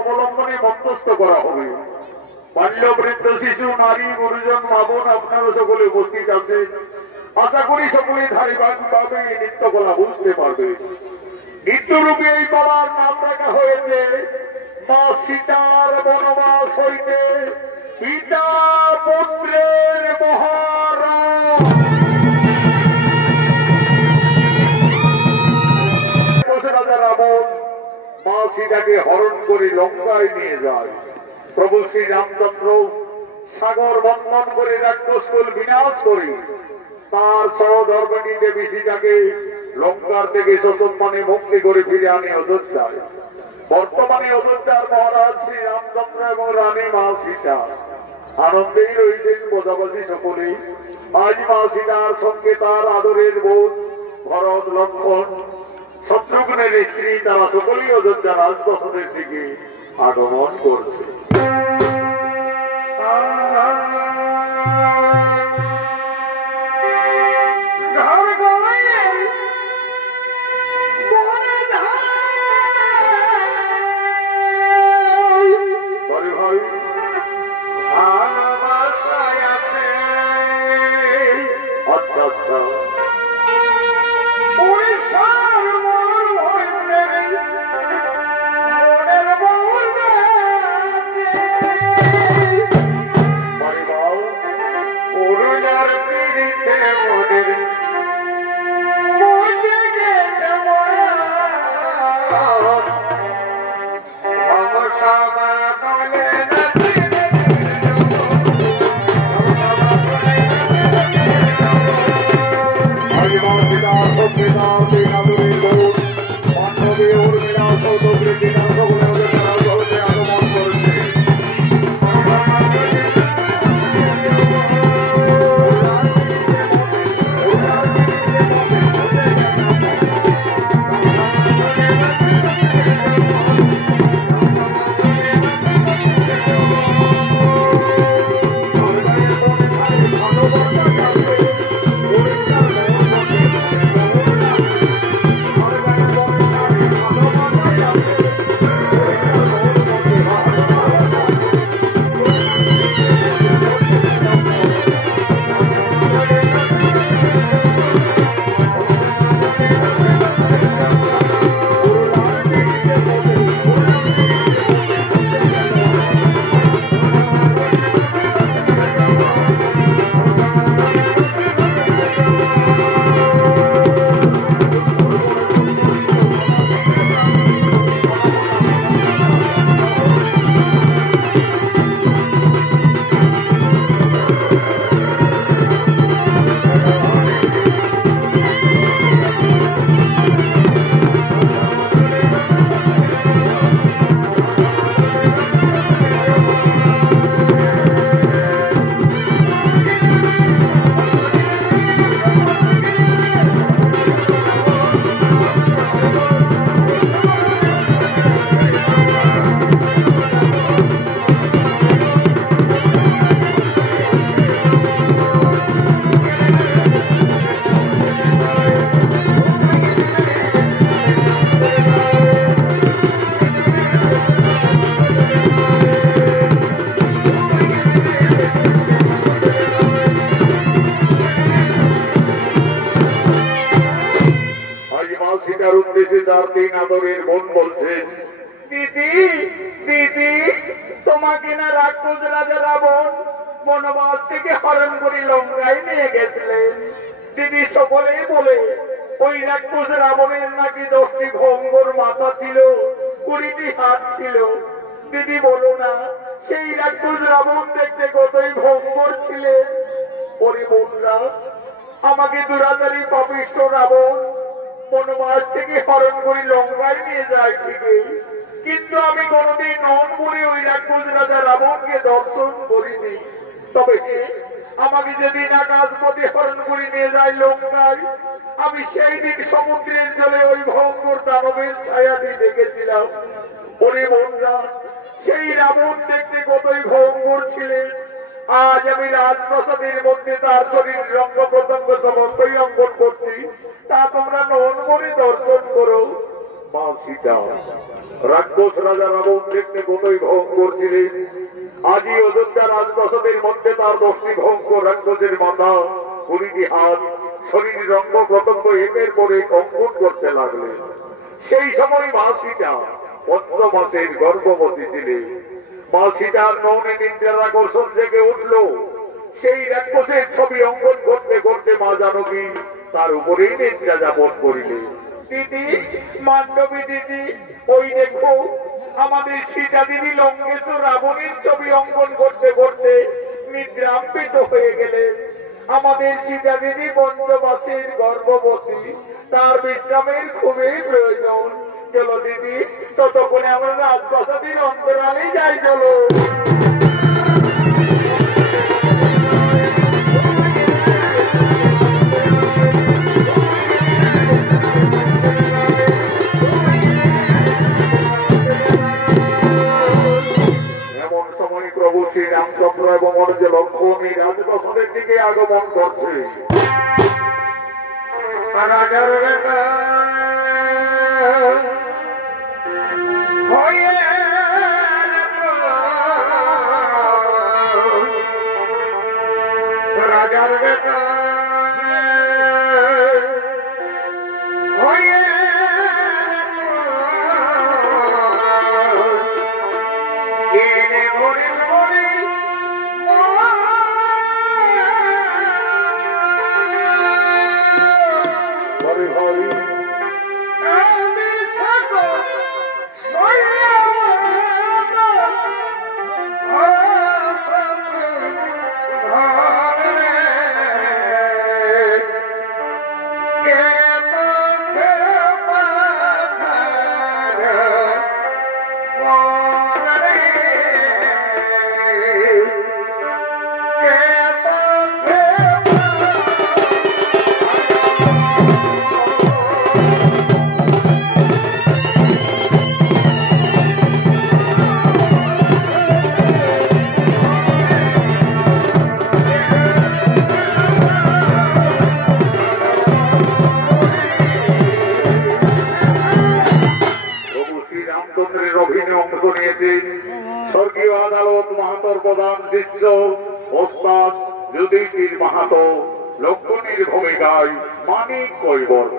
অবলম্বনে মধ্যস্থ করা হবে। বাল্য বৃদ্ধ শিশু নারী গুরুজন মা বোন আপনারা সকলে উপস্থিত আছেন। আশা করি সকলে ধারাবাহিকভাবে এই নৃত্যকলা বুঝতে পারবে। নৃত্যরূপে এই পালার নাম রাখা হয়েছে মা সীতার বনবাস হইতে পিতা পুত্রের মহারাজ। রাবণ মা সীতাকে হরণ করে লঙ্কায় নিয়ে যায়। প্রভু শ্রী রামচন্দ্র সাগর বন্ধন করে রাক্ষসকুল বিনাশ করে তার সহধর্মিণী দেবী সীতাকে লঙ্কার থেকে শোষণমনে মুক্তি করে ফিরে আনে অযোধ্যায়। বর্তমানে অযোধ্যার মহারাজ শ্রী রামচন্দ্র এবং রানী মা সীতা আনন্দেই রয়েছেন প্রজাবাসী সকলে। আজ মা সীতার সঙ্গে তার আদরের বোন ভরত লক্ষ্মণ শত্রুঘ্নের স্ত্রী তারা সকলেই অযোধ্যা রাজপ্রাসাদের দিকে আগমন করছে। আচ্ছা আচ্ছা তোমাকে না রাক্ষস রাজা রাবণ বনবাস থেকে হরণ করে লঙ্কায় নিয়ে গেছিলেন। দিদি সকলেই বলে ওই রাক্ষস রাবণের নাকি 10টি ভঙ্গর মাথা ছিল, 20টি হাত ছিল। দিদি বলো না সেই রাক্ষস রাবণ দেখতে কতই ভঙ্গর ছিলেন। ওরে বোনরা, আমাকে দুরাচারী পাপিষ্ঠ রাবণ বনবাস থেকে হরণ করে লঙ্কায় নিয়ে যায় ঠিকই, কিন্তু আমি কোনদিন নন করে ওই রাক্ষস রাজা রাবণকে দর্শন করিনি। তবে আমাকে যেদিন আকাশপথে হরণ করে নিয়ে যায় লঙ্কায়, আমি সেই দিন সমুদ্রের জলে ওই ভয়ঙ্কর দানবের ছায়াটি দেখেছিলাম। ওরে বোনরা, সেই রাবণ দেখতে কতই ভয়ঙ্কর ছিলেন। আজ আমি রাজপ্রাসাদের মধ্যে তার শরীর রঙ্গ প্রত্যঙ্গ সমস্তই অঙ্কন করছি, তা তোমরা নন করে দর্শন করো। মা সীতা রাক্ষস রাজা রাবণ দেখতে কতই ভয়ঙ্কর ছিলেন। আজই অযোধ্যা রাজপ্রাসাদের মধ্যে তার 10টি ভয়ঙ্কর রাক্ষসের মাথা, 20টি হাত, শরীরের অঙ্গ প্রত্যঙ্গ একের পর এক অঙ্কন করতে লাগলেন। সেই সময় মা সীতা 15 মাসের গর্ভবতী ছিলেন। মা সীতার মনে নিদ্রার আকর্ষণ জেগে উঠল। সেই রাক্ষসের ছবি অঙ্কন করতে করতে মা জানকী তার উপরেই নিদ্রা যাপন করিলেন। দিদি, মান্ডবী দিদি, ওই দেখো আমাদের সীতা দিদি লঙ্কেশ্বর রাবণের ছবি অঙ্কন করতে করতে নিদ্রাম্বিত হয়ে গেলেন। আমাদের সীতা দিদি 15 মাসের গর্ভবতী, তার বিশ্রামের খুবই প্রয়োজন। চলো দিদি, ততক্ষণে আমরা রাজপ্রাসাদের অন্তরালে যাই। চলো। প্রভু শ্রী রামচন্দ্র এবং অনুজ লক্ষ্মণ এই রাজপ্রাসাদের দিকে আগমন করছে। রাজার বেটা স্বর্গীয় আদালত মাহাতোর প্রধান শিষ্য ওস্তাদ যুধিষ্ঠির মাহাতো লক্ষ্মণীর ভূমিকায় মানিক কৈবর্ত।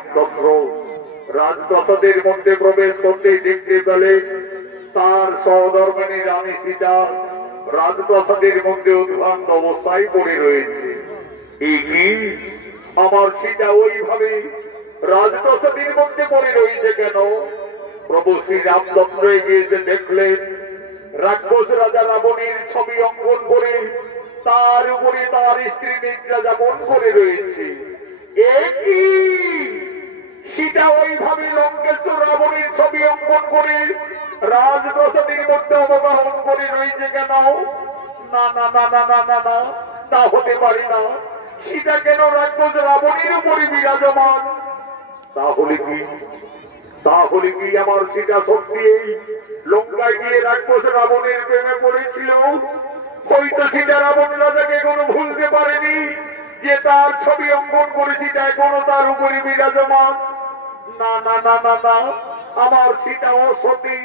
রামচন্দ্র রাজপ্রাসাদের মধ্যে প্রবেশ করতেই দেখতে পেলেন তার সহধর্মিণী রানী সীতা রাজপ্রাসাদের মধ্যে উদ্ভ্রান্ত অবস্থায় পড়ে রয়েছে। এই কি আমার সীতা ওইভাবে রাজপ্রাসাদের মধ্যে পড়ে রয়েছে কেন? প্রভু শ্রী রামচন্দ্র এগিয়ে এসে দেখলেন রাক্ষস রাজা রাবণের ছবি অঙ্কন করে তার উপরে তার স্ত্রী নিদ্রা যাপন করে রয়েছে। একই সীতা ওইভাবে লঙ্কেশ্বর রাবণের ছবি অঙ্কন করে রাজপ্রাসাদের মধ্যে অবতরণ করে রয়েছে কেন? না না না না না না না, তা হতে পারে না। সীতা কেন রাক্ষস রাবণের উপরে বিরাজমান? তাহলে কি আমার সীতা সত্যি লঙ্কায় গিয়ে রাক্ষস রাবণের প্রেমে পড়েছিল? হয়তো সীতা রাবণ রাজাকে কোনো ভুলতে পারেনি যে তার ছবি অঙ্কন করে সীতা এখনো তার উপরে বিরাজমান। না না না না না, আমার সীতা অসতী,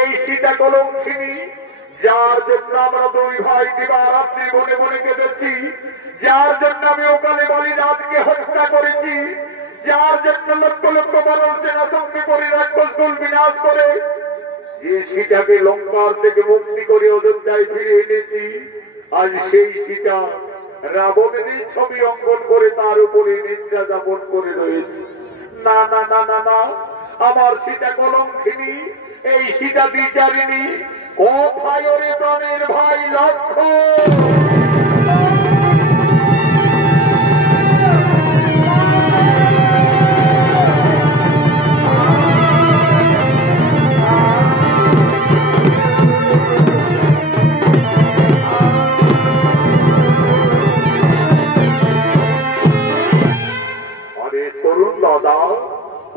এই সীতা কলঙ্কিনী, যার জন্য আমরা দুই ভাই দিবারাত্রি বনে বনে কেঁদেছি, যার জন্য আমি ওখানে বাড়ি রাতকে হত্যা করেছি, যার জন্য লক্ষ লক্ষ মানুষ সেনা সঙ্গে করে রাক্ষসকুল বিনাশ করে যে সীতাকে লঙ্কার থেকে মুক্তি করে অযোধ্যায় ফিরে এনেছি, আজ সেই সীতা রাবণেরই ছবি অঙ্কন করে তার উপরে নিদ্রা যাপন করে রয়েছে। না না না না না, আমার সীতা কলঙ্কিনী, এই সীতা বিচারিণী। ও ভাই, ওরে প্রাণের ভাই লক্ষ্মণ,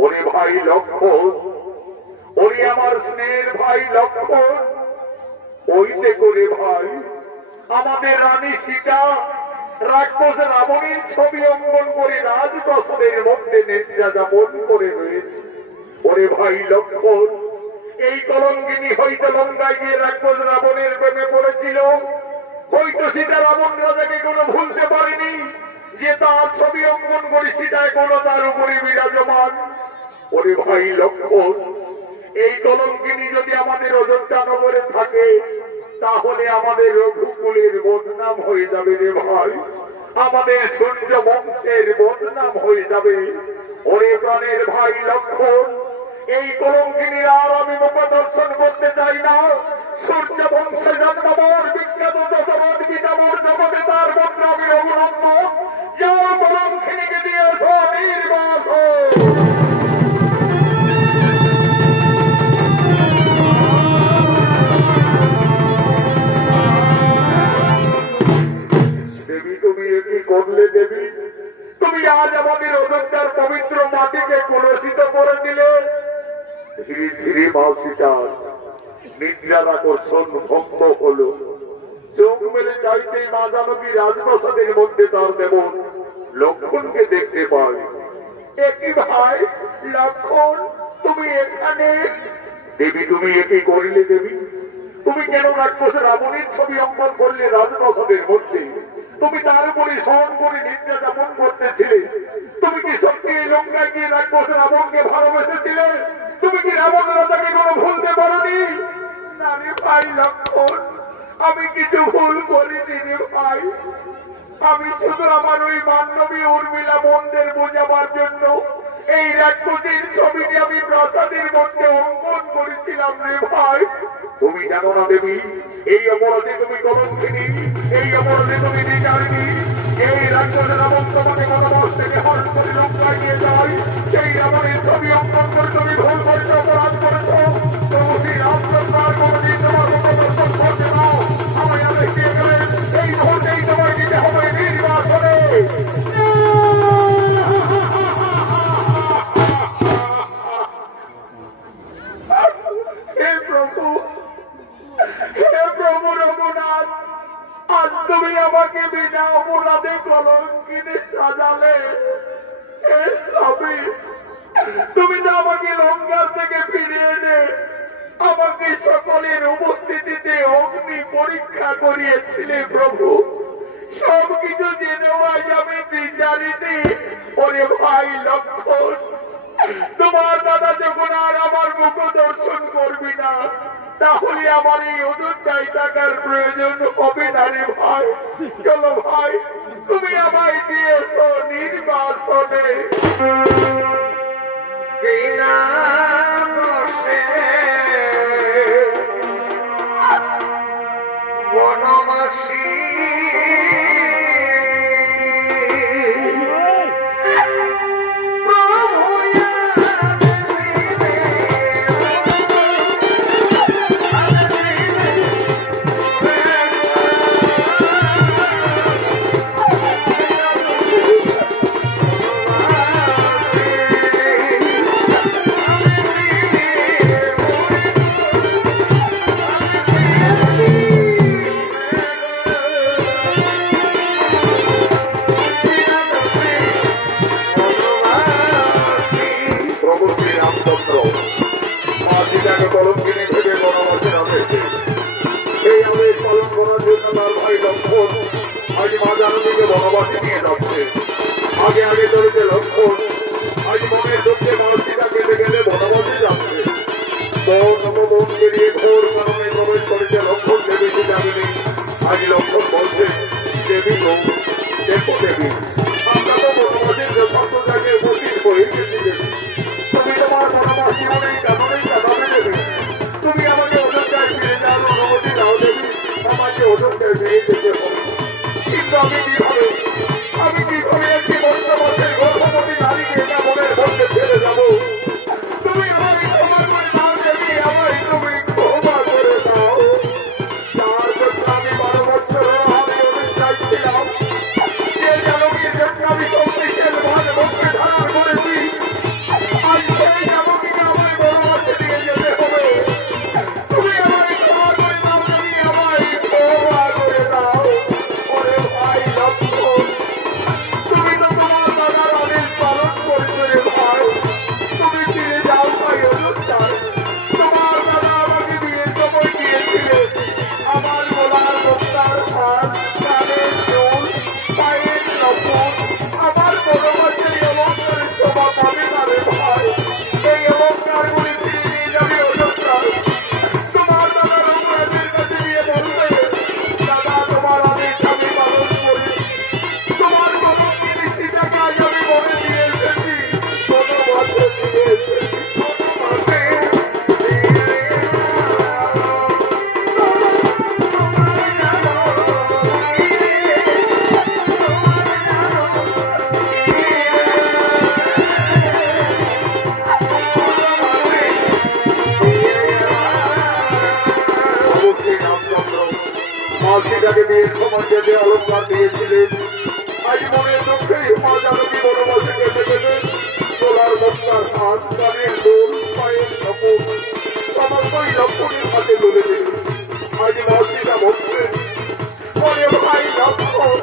ওরে ভাই লক্ষ্মণ, ওরে আমার স্নেহের ভাই লক্ষ্মণ, ওইতে করে ভাই আমাদের রানী সীতা রাক্ষস রাবণের ছবি অঙ্কন করে রাজপ্রাসাদের মধ্যে নিদ্রা যাপন করে রয়েছে। ওরে ভাই লক্ষ্মণ, এই কলঙ্কিনী হয়তো লঙ্কায় গিয়ে রাক্ষস রাবণের প্রেমে পড়েছিল, হয়তো সীতা রাবণ রাজাকে কোনো ভুলতে পারেনি যে তার ছবি অঙ্কন করে সীতা এখনো তার উপরে বিরাজমান। ওরে ভাই লক্ষ্মণ, এই কলঙ্কিনী যদি আমাদের অযোধ্যা নগরে থাকে তাহলে আমাদের রঘুকুলের বদনাম হয়ে যাবে রে ভাই, আমাদের সূর্য বংশের বদনাম হয়ে যাবে। ওরে প্রাণের ভাই লক্ষ্মণ, এই কলঙ্কিনীর আর আমি মুখ দর্শন করতে চাই না। সূর্য বংশে জন্মবর বিখ্যাত দশরথ পিতামর জগতে তার বদনাম আমি রঘুনন্দন, যাও কলঙ্কিনীকে দিয়েছ নির্বাস। করলে দেবী, তুমি আজ আমাদের অযোধ্যার পবিত্র মাটিকে কলুষিত করে দিলে। ধীরে ধীরে মাউসিটার নিদ্রার আকর্ষণ ভঙ্গ হলো। চোখ মেলে চাইতেই মা জানকী রাজপ্রাসাদের মধ্যে তার দেবন লক্ষ্মণকে দেখতে পায়। একই ভাই লক্ষ্মণ, তুমি এখানে? দেবী, তুমি একই করিলে দেবী? তুমি কেন রাক্ষস রাবণের ছবি অঙ্কন করলে রাজপ্রাসাদের মধ্যে? তুমি তার উপরে স্মরণ করে নিদ্রা যাপন করতেছিলে। তুমি কি সত্যি এই লঙ্কায় গিয়ে রাক্ষস রাবণকে ভালোবেসেছিলে? তুমি কি রাবণ রাজাকে কোনো ভুলতে পারোনি? না রে ভাই লক্ষ্মণ, আমি কিছু ভুল করিনি রে ভাই। আমি শুধু আমার ওই বান্ধবী উর্মিলা বোনদের বোঝাবার জন্য এই রাক্ষসের ছবিটি আমি প্রাসাদের মধ্যে অঙ্কন করেছিলাম রে ভাই। তুমি জানো না দেবী, এই অপরাধে তুমি কলঙ্কিনী, এই অপরাধে তুমি বিচারিণী। এই রাক্ষস রাবণ তোমাকে বনবাস থেকে হরণ করে লঙ্কায় নিয়ে যায়, সেই রাবণের ছবি অঙ্কন করে তুমি ভুল করেছ, অপরাধ করেছ। প্রভু শ্রী রামচন্দ্র কোনদিন তোমার উপদর্শন করতে নাও, আমায় আদেশ দিয়ে গেলেন এই মুহূর্তেই তোমায় দিতে হবে নির্বাসনে। তুমি আমাকে বিনা অপরাধে কলঙ্কিনী সাজালে। তুমি তো আমাকে লঙ্কার থেকে ফিরিয়ে এনে আমাকে সকলের উপস্থিতিতে অগ্নি পরীক্ষা করিয়েছিলে প্রভু। সবকিছু জেনেও আজ আমি বিচারিনি, ওরে ভাই লক্ষণ, তোমার দাদা যখন আর আমার মুখ দর্শন করবি না, তাহলে আমার এই অযোধ্যায় টাকার প্রয়োজন হবে না রে ভাই। চলো ভাই, তুমি আমায় দিয়েছো নির্বাসনে। বিনা দোষে বনবাসী বনবাসী নিয়ে যাচ্ছে। আগে আগে চলেছে লক্ষণ, আজ মনের দুঃখে মাসিটা কেটে কেটে বনবাসী যাচ্ছে। বন পেরিয়ে ঘোর কারণে প্রবেশ করেছে লক্ষণ। দেবীকে যাবেনি। আজ লক্ষণ বলছে, দেবী গো, দেখো দেবী, আমরা তো বনবাসীর যথার্থ জায়গায় উপস্থিত হয়ে গেছি দেবী। তুমি তোমার বনবাসী মনেই কারণেই কাঁদাবে দেবী। তুমি আমাকে অযোধ্যায় ফিরে যাওয়ার অনুমতি দাও দেবী। আমাকে অযোধ্যায় ফিরে যেতে হবে। কিন্তু আমি কিভাবে একটি বর্তমানের গর্ভবতী নারীকে এটা মনের মধ্যে ফেলে যাবো? তুমি আমায় ক্ষমা করে দাও দেবী, আমায় তুমি ক্ষমা করে দাও। তার জন্য আমি 12 বছর আমি অযোধ্যায় ছিলাম। যে জানকীর জন্য আমি কৌশিকের ভাগ মুখে ধারণ করেছি, আজ সেই জানকীকে আমায় বনবাসে দিয়ে যেতে হবে। তুমি আমায় ক্ষমা করে দাও দেবী, আমায় ক্ষমা করে দাও। ওরে ভাই লক্ষণ, তুমি তো তোমার দাদার আদেশ পালন করছো রে ভাই। তুমি ফিরে যাও ভাই অযোধ্যায়। তোমার দাদা আমাকে বিয়ের সময় দিয়েছিলেন আমার গলার রক্তার ভার, কানের চুল, পায়ের নপুর, আমার বনবাসের অলঙ্কারের শোভা পাবে না রে ভাই। এই অলঙ্কারগুলি ফিরে নিয়ে যাবে অযোধ্যায়। তোমার দাদা রঘুরাজের কাছে গিয়ে বলবে, দাদা তোমার আদেশ আমি পালন করি। তোমার বনকে ঋষিটাকে আজ আমি বনে দিয়ে এসেছি, বনবাসে দিয়ে এসেছি, বনবাসে মাসিটাকে বিয়ের সময় যে অলঙ্কার দিয়েছিলেন, আজ মনের দুঃখে মা জানকী বনবাসে কেটে গেলে তোলার বস্তার হাত, কানের দোল, পায়ের নপুর সমস্তই লক্ষণের হাতে তুলে দিল। আজ মাসিটা বলছেন, ওরে ভাই লক্ষণ,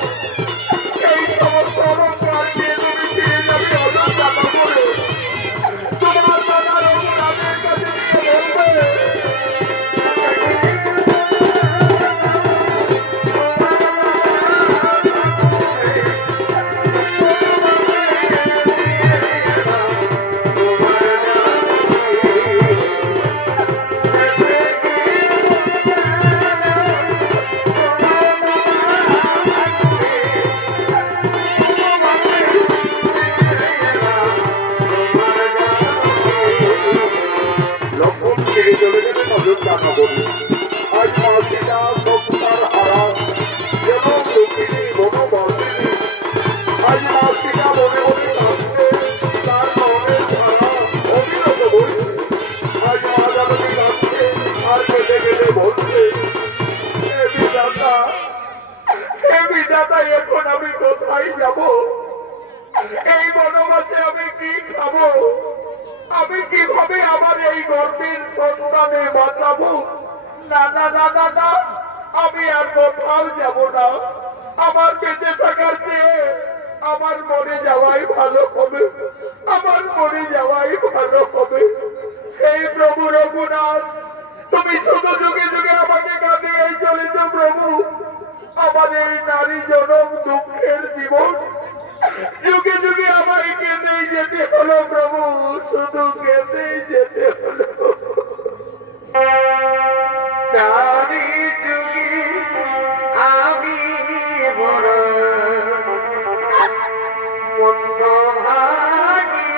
এই সমস্ত অলঙ্কার দিয়ে তুমি ফিরে যাবে অযোধ্যা নগরে। তোমার দাদা রঘুরাজের কাছে গিয়ে বলবে, চলে যাবেন অযোধ্যা নগরী। আজ মাসিটা সপ্তার হারা যেন দুঃখিনী বনবাসিনী। আজ মাসিটা মনে মনে কাঁদছে, তার মনের ধারা অবিরত বলছে। আজ মা জানকী কাঁদছে আর কেটে কেটে বলছে, হে বিধাতা, এখন আমি কোথায় যাব? এই বনবাসে আমি কি খাবো? আমি কিভাবে আমার এই গর্বের সন্তানের বাঁচাবো? না না না না না, আমি আর কোথাও যাব না। আমার বেঁচে থাকার চেয়ে আমার মরে যাওয়াই ভালো হবে। আমার মরে যাওয়াই ভালো হবে। এই প্রভু রঘুনাথ, তুমি শুধু যুগে যুগে আমাকে কাঁদিয়েই চলেছ প্রভু। আমাদের নারী জনম দুঃখের জীবন যুগে যুগে আমায় শুধু কেঁদেই যেতে হলো। চারি যুগে আমি বড় মন্দ ভাগী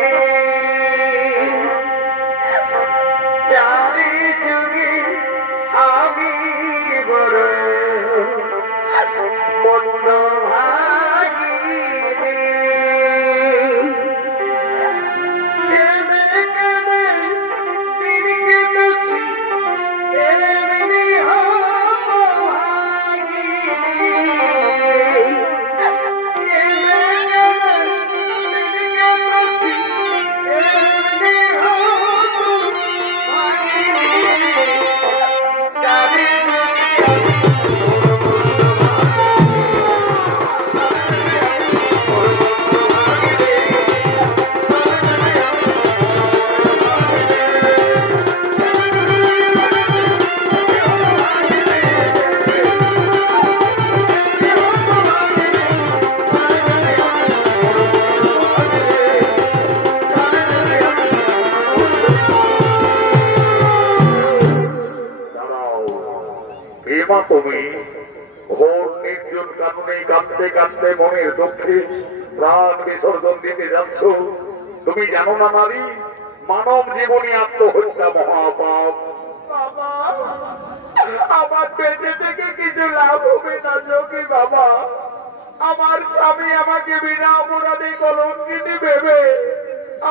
রে। চারি যুগে আমি বড় মন্দ ভাগী রে। কেমনে কেমনে দিন কেটেছি এমনি হব ভাগী রে। কেমনে কেমনে দিন কেটেছি এমনি হব ভাগী রে। চারি তুমি ঘোর নির্জন কারণে কাঁদতে কাঁদতে মনের দুঃখে প্রাণ বিসর্জন দিতে যাচ্ছ। তুমি জানো না নারী, মানব জীবনী আত্মহত্যা মহাপাপ। বাবা, আমার বেঁচে থেকে কিছু লাভ হবে না যোগী বাবা। আমার স্বামী আমাকে বিনা অপরাধী কলঙ্কিনী ভেবে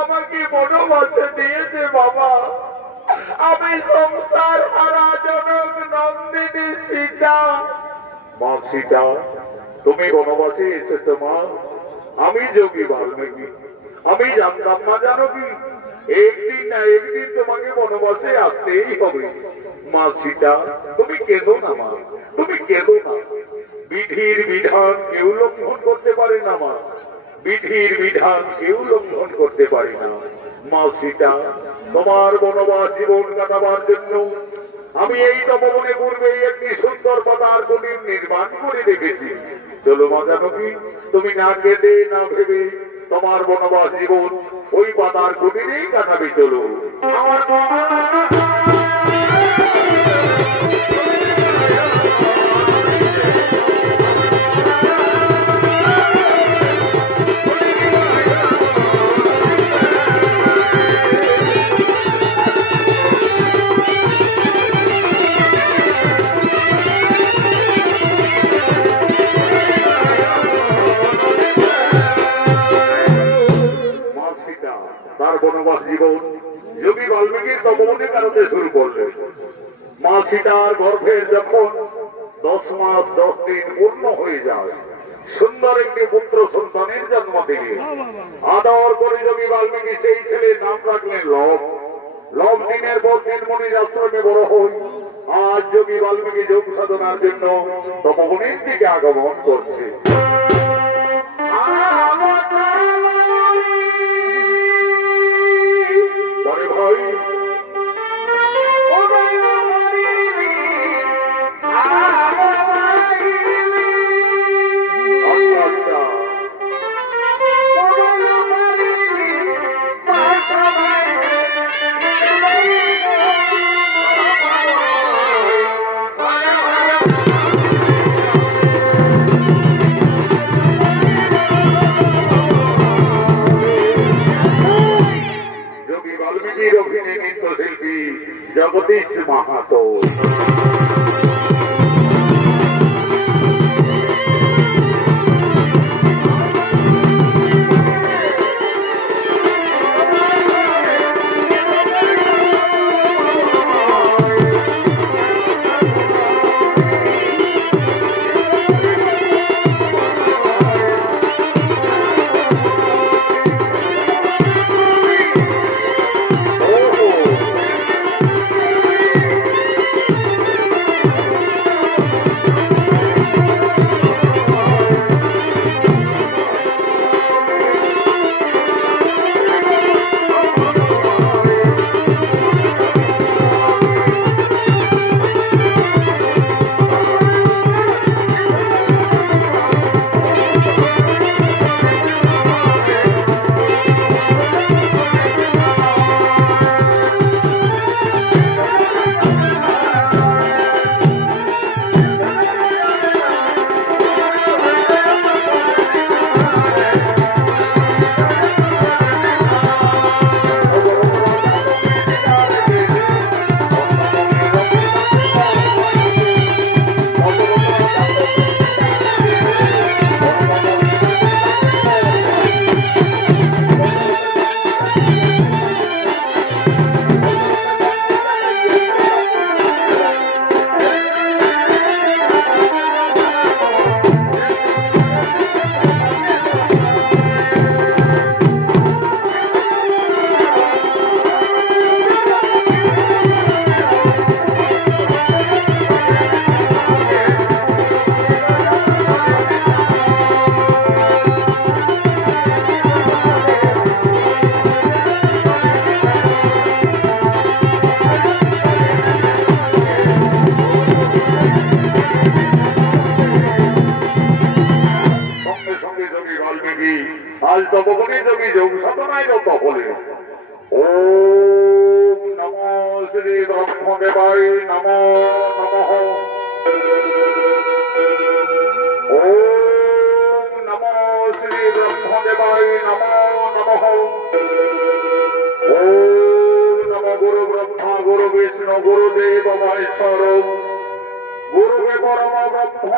আমাকে বনবাসে দিয়েছে বাবা। আমি সংসার হারা জনক নন্দিনী সীতা। মা সীতা, তুমি বনবাসে এসেছো মা। আমি যোগী বাল্মীকি, আমি জানতাম না জানো কি একদিন না একদিন তোমাকে বনবাসে আসতেই হবে। মা সীতা, তুমি কেঁদো না মা, তুমি কেঁদো না। বিধির বিধান কেউ লঙ্ঘন করতে পারে না মা, বিধির বিধান কেউ লঙ্ঘন করতে পারে না। মা সীতা, তোমার বনবাস জীবন কাটাবার জন্য আমি এই তপবনে পূর্বে একটি সুন্দর পাতার কুটির নির্মাণ করে রেখেছি। চলো মা জানকী, তুমি না কেঁদে না ভেবে তোমার বনবাস জীবন ওই পাতার কুটিরেই কাটাবে। চলো আমার বনবাস জীবন যোগী বাল্মীকির তপবনে কাটাতে শুরু করলে। মা সীতার গর্ভের যখন 10 মাস 10 দিন পূর্ণ হয়ে যায়, সুন্দর একটি পুত্র সন্তানের জন্ম দিলে। আদর করে যোগী বাল্মীকি সেই ছেলের নাম রাখলেন লব। লব দিনের পর দিন মুনির আশ্রমে বড় হই। আজ যোগী বাল্মীকি যোগ সাধনার জন্য তপবনের দিকে আগমন করছে। ভাই অভিনয় নৃত্যশিল্পী জগদীশ মাহাতো। যোগ সাধনায় রত হলেন। ওম নমো শ্রী ব্রহ্মদেবায় নমো নমঃ। ওম নমো শ্রী ব্রহ্মদেবায় নমো নমঃ। ওম নমো গুরু ব্রহ্মা গুরু বিষ্ণু গুরুদেব মহেশ্বর গুরুবে পরম ব্রহ্ম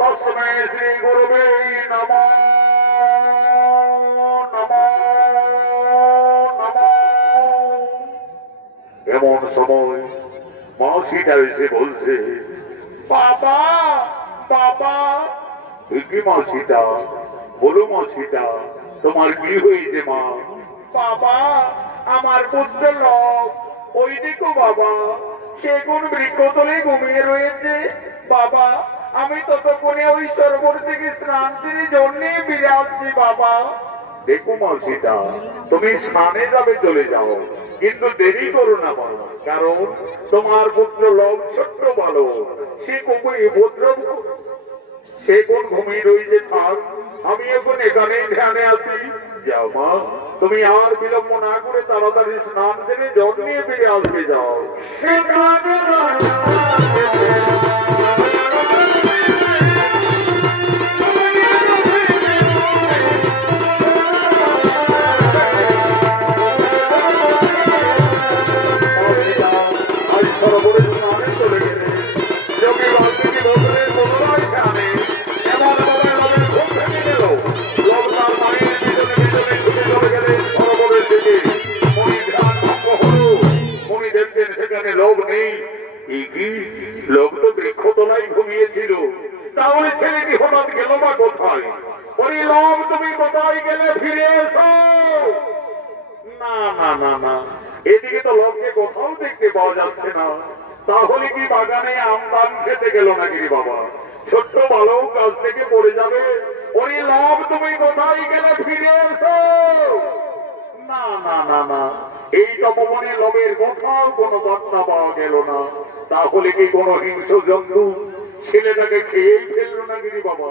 তস্মৈ শ্রী গুরুবে নমঃ নমঃ নমঃ। এমন সময় মা সীতা এসে বলছে, বাবা বাবা। কি মা সীতা? বলো মা সীতা, তোমার কি হয়েছে মা? বাবা, আমার পুত্র লোক ওই দেখো বাবা, সেগুন বৃক্ষতলে ঘুমিয়ে রয়েছে। বাবা, আমি ততক্ষণে ওই সরোবর থেকে স্নান সেরে জন্য ফিরে আসছি বাবা। দেখো মা সীতা, তুমি স্নানে যাবে চলে যাও, কিন্তু দেরি করো না বাবা, কারণ তোমার পুত্র লোক ছোট্ট ভালো, সে ভদ্র সে কোন ঘুমিয়ে রয়েছে থাক, আমি এখন এখানেই ধ্যানে আছি। যাও মা, তুমি আর বিলম্ব না করে তাড়াতাড়ি স্নান সেরে জল নিয়ে ফিরে আসবে যাও। লোক নেই, লোক তো বৃক্ষতলায় ঘুমিয়েছিল, তাহলে ছেলেটি হঠাৎ গেল বা কোথায়? ওই লোক তুমি কোথায় গেলে ফিরে এসো। না না না না, এদিকে তো লোককে কোথাও দেখতে পাওয়া যাচ্ছে না। তাহলে কি বাগানে আম দাম খেতে গেল নাকি বাবা? ছোট্ট ভালো গাছ থেকে পড়ে যাবে। ওই লোক তুমি কোথায় গেলে ফিরে এসো। না না না না, এই তপবনে লোভের কোথাও কোনো বার্তা পাওয়া গেল না। তাহলে কি কোনো হিংস্র জন্তু ছেলেটাকে খেয়েই ফেললো নাকি বাবা?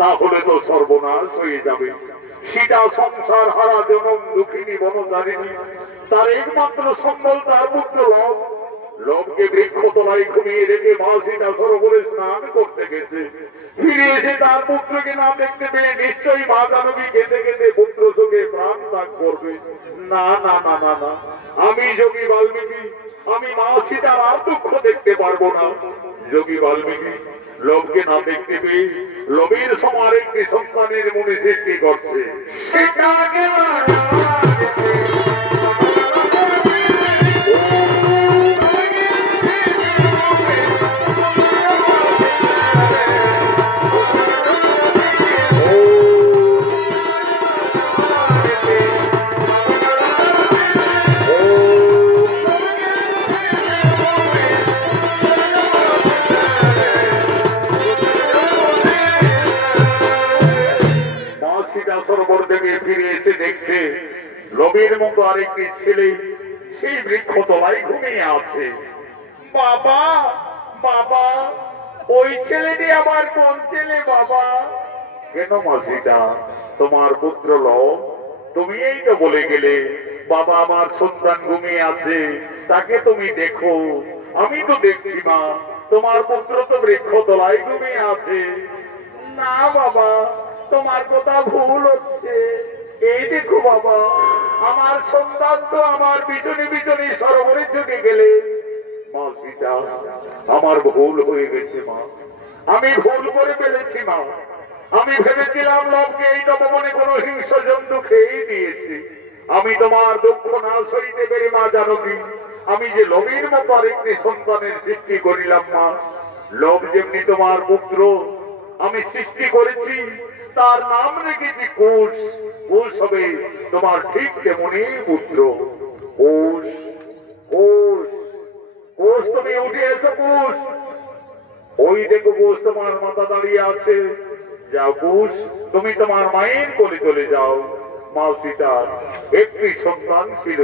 তাহলে তো সর্বনাশ হয়ে যাবে। সীতা সংসার হারা জনম দুঃখিনী বনচারিণী, তার একমাত্র সম্বল তার পুত্র লোভ। লোভকে বৃক্ষতলায় ঘুমিয়ে রেখে মা সীতা সরোবরে স্নান করতে গেছে। ফিরে এসে তার পুত্রকে না দেখতে পেয়ে নিশ্চয়ই মা জানকী কেঁদে কেঁদে পুত্র শোকে প্রাণ ত্যাগ করবে। না না না না না, আমি যোগী বাল্মীকি, আমি মা সীতার আর দুঃখ দেখতে পারবো না। যোগী বাল্মীকি লোভকে না দেখতে পেয়ে লোভের সমার একটি সন্তানের মনে সৃষ্টি করছে। সরোবর থেকে ফিরে এসে দেখছে লোভের মতো আরেকটি ছেলে সেই বৃক্ষতলায় ঘুমিয়ে আছে। বাবা বাবা, ওই ছেলেটি আবার কোন ছেলে বাবা? কেন মা সীতা, তোমার পুত্র লোভ, তুমি এই তো বলে গেলে বাবা আমার সন্তান ঘুমিয়ে আছে, তাকে তুমি দেখো। আমি তো দেখছি না, তোমার পুত্র তো বৃক্ষতলায় ঘুমিয়ে আছে। না বাবা, তোমার কথা ভুল হচ্ছে। এই দেখো বাবা, আমার সন্তান তো আমার পিছনে পিছনে সরোবরে চলে গেলে। মা সীতা, আমার ভুল হয়ে গেছে মা, আমি ভুল করে ফেলেছি মা। আমি ভেবেছিলাম লোককে এই তপবনে কোনো হিংস্র জন্তু খেয়েই দিয়েছে। আমি তোমার দুঃখ না সইতে পেরে মা জানকী, আমি যে লোভের মতো আরেকটি সন্তানের সৃষ্টি করিলাম মা। লোভ যেমনি তোমার পুত্র আমি সৃষ্টি করেছি, তার নাম রেখেছি কুশ। কুশ হবে তোমার ঠিক তেমনি পুত্র। কুশ কুশ কুশ, তুমি উঠে এসো কুশ। ওই দেখো কুশ তোমার মাথা দাঁড়িয়ে আছে। যাও কুশ, তুমি তোমার মায়ের কোলে চলে যাও। মা সীতার একটি সন্তান ছিল,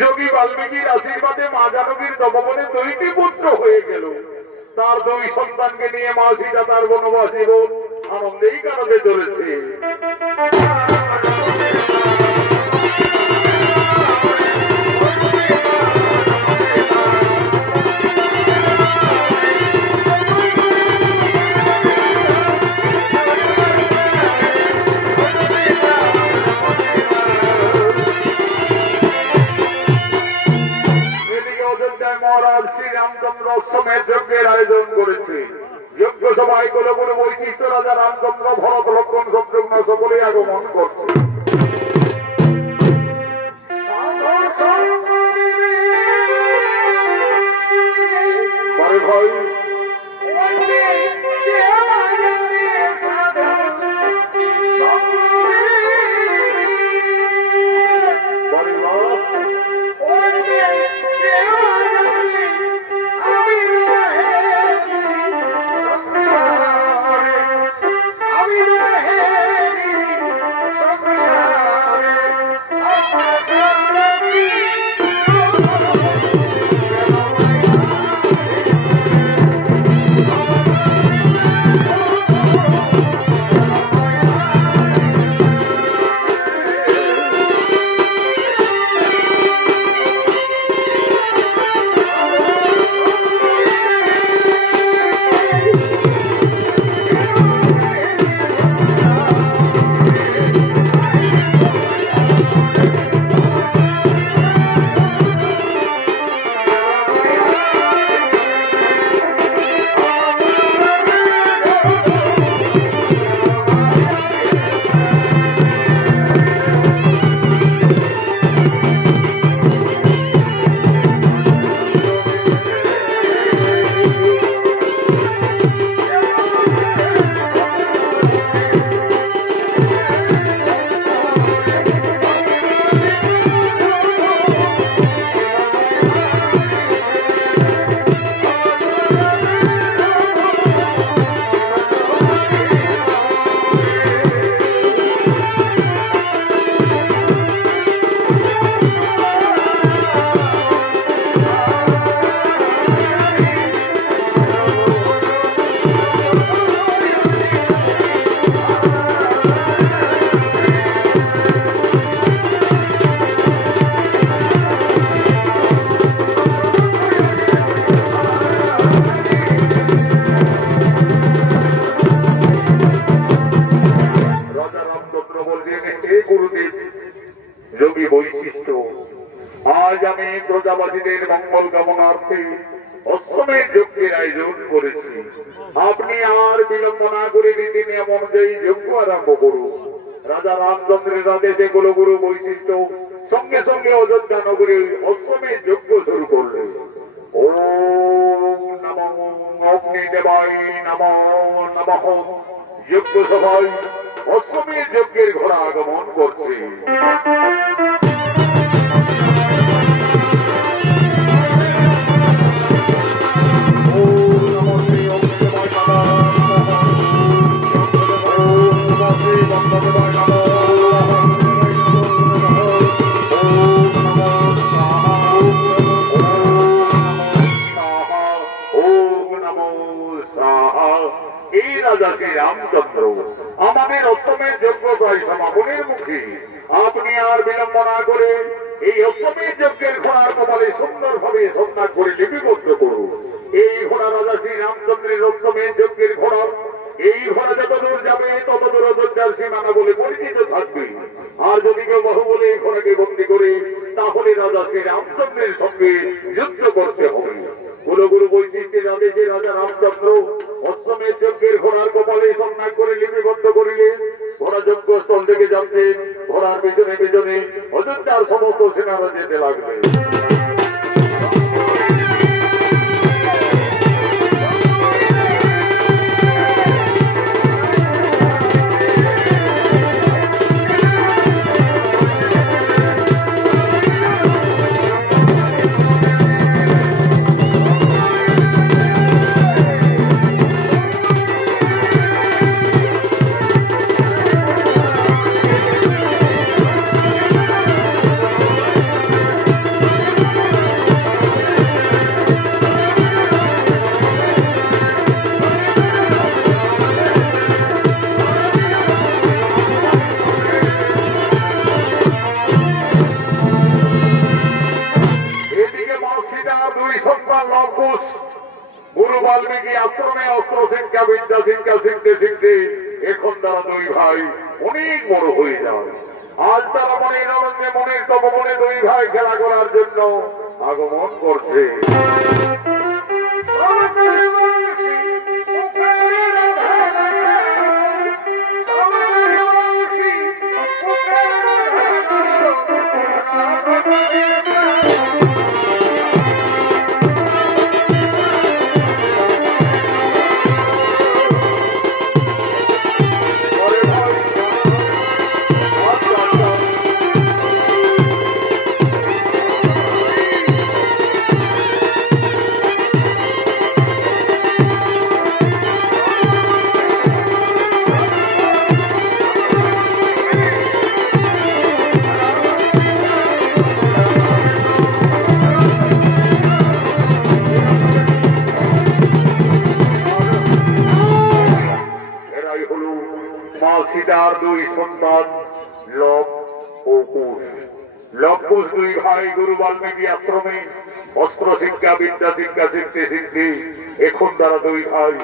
যোগী বাল্মীকির আশীর্বাদে মা জানকীর তপবনে 2টি পুত্র হয়ে গেল। তার 2 সন্তানকে নিয়ে মা সীতা তার বনবাসী জীবন আনন্দেই কাটাতে চলেছে। মহারাজ শ্রীরামচন্দ্র অষ্টমের যজ্ঞের আয়োজন করেছে। যজ্ঞ সভায় কুলগুরু বৈশিষ্ট্য রাজা রামচন্দ্র ভরত লক্ষ্মণ শত্রুঘ্ন সকলে আগমন করছে। ভাই প্রজাপতিদের মঙ্গল কামনার্থে অষ্টমের যজ্ঞের আয়োজন করেছি। আপনি আর বিলম্ব না করে রীতি নিয়ম অনুযায়ী যজ্ঞ আরম্ভ করুন। রাজা রামচন্দ্রের আদেশে কুলগুরু বৈশিষ্ট্য সঙ্গে সঙ্গে অযোধ্যা নগরে অষ্টমের যজ্ঞ শুরু করলেন। ওম নমঃ অগ্নিদেবায় নমঃ নমঃ। যজ্ঞ সভায় অষ্টমের যজ্ঞের ঘোড়া আগমন করছে। রামচন্দ্র আমাদের অষ্টমের যজ্ঞ প্রায় সমাপনের মুখে। আপনি আর বিলম্ব না করে এই অষ্টমের যজ্ঞের ঘোড়ার কপালে সুন্দরভাবে সন্ধ্যা করে লিপিবদ্ধ করুন। এই ঘোড়া রাজা শ্রী রামচন্দ্রের অষ্টমের যজ্ঞের ঘোড়া। এই ঘোড়া যতদূর যাবে ততদূর অযোধ্যার সীমানা বলে পরিচিত থাকবে। আর যদি কেউ বহু বলে এই ঘোড়াকে বন্দী করে তাহলে রাজা শ্রী রামচন্দ্রের সঙ্গে যুদ্ধ করতে হবে। কুলগুরু বৈশিষ্ট্যের আদেশে রাজা রামচন্দ্র অষ্টমের যজ্ঞের ঘোড়ার কপালে সন্ধ্যা করে লিপিবদ্ধ করিলেন। ঘোড়া যজ্ঞস্থল থেকে যাচ্ছেন। ঘোড়ার পেছনে পেছনে অযোধ্যার সমস্ত সেনারা যেতে লাগলেন। গুরু বাল্মীকি আশ্রমে অস্ত্র শিক্ষা বিদ্যা শিক্ষা শিখতে শিখতে এখন তারা দুই ভাই অনেক বড় হয়ে যায়। আজ তারা মনের আনন্দে মনের তপমনে দুই ভাই খেলা করার জন্য আগমন করছে। সীতার দুই সন্তান লব ও কুশ। লব কুশ দুই ভাই গুরু বাল্মীকি আশ্রমে অস্ত্র শিক্ষা বিদ্যা শিক্ষা শিখতে শিখতে এখন তারা দুই ভাই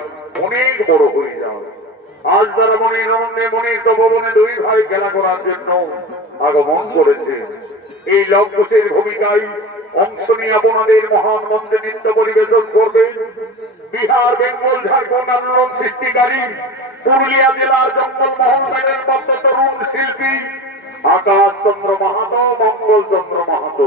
অনেক বড় হয়ে যায়। আজ তারা মনির রমণে মনির তপবনে দুই ভাই খেলা করার জন্য আগমন করেছে। এই লব কুশের ভূমিকায় অংশ নিয়ে আপনাদের মহান মঞ্চে নৃত্য পরিবেশন করবেন বিহার বেঙ্গল ঝাড়খণ্ড আন্দোলন সৃষ্টিকারী পুরুলিয়া জেলার জঙ্গলমহল ব্যান্ডের বদ্ধ তরুণ শিল্পী আকাশ চন্দ্র মাহাতো, মঙ্গল চন্দ্র মাহাতো।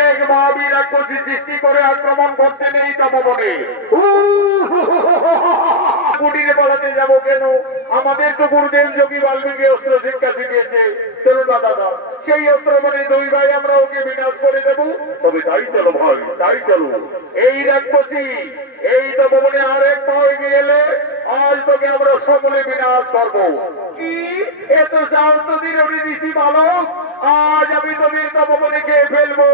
এক মহাবীর রাক্ষসী সৃষ্টি করে আক্রমণ করতে নেই তপবনে। কুটিরে পালাতে যাবো কেন? আমাদের তো গুরুদেব যোগী বাল্মীকি অস্ত্র শিক্ষা শিখিয়েছে। চলো না দাদা, সেই অস্ত্র মানে দুই ভাই আমরা ওকে বিনাশ করে দেবো। তবে তাই চলো ভাই, তাই চলো। এই রাক্ষসী এই তপবনে আরেক পাও এগিয়ে এলে আজ তোকে আমরা সকলে বিনাশ করবো। কি এত সাহস তোদের ওরে দিছি বালক? আজ আমি তোদের তপবনে খেয়ে ফেলবো।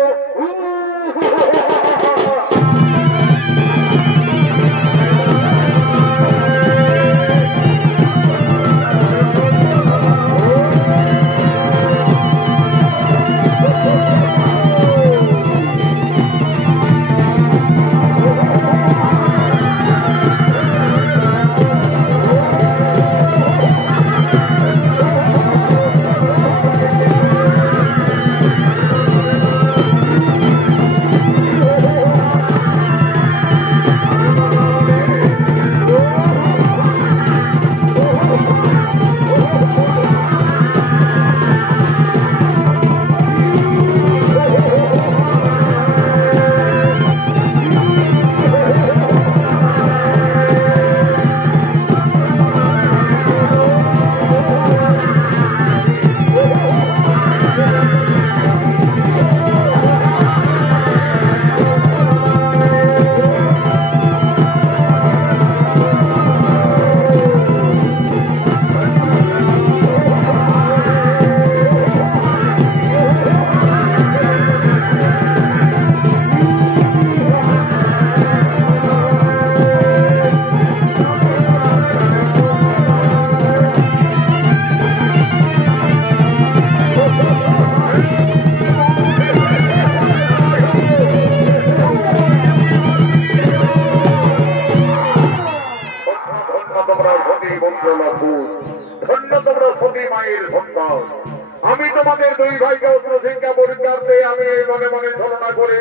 আমি তোমাদের দুই ভাইকে অস্ত্র শিক্ষা পরীক্ষার্থে আমি এই মনে মনে ছলনা করে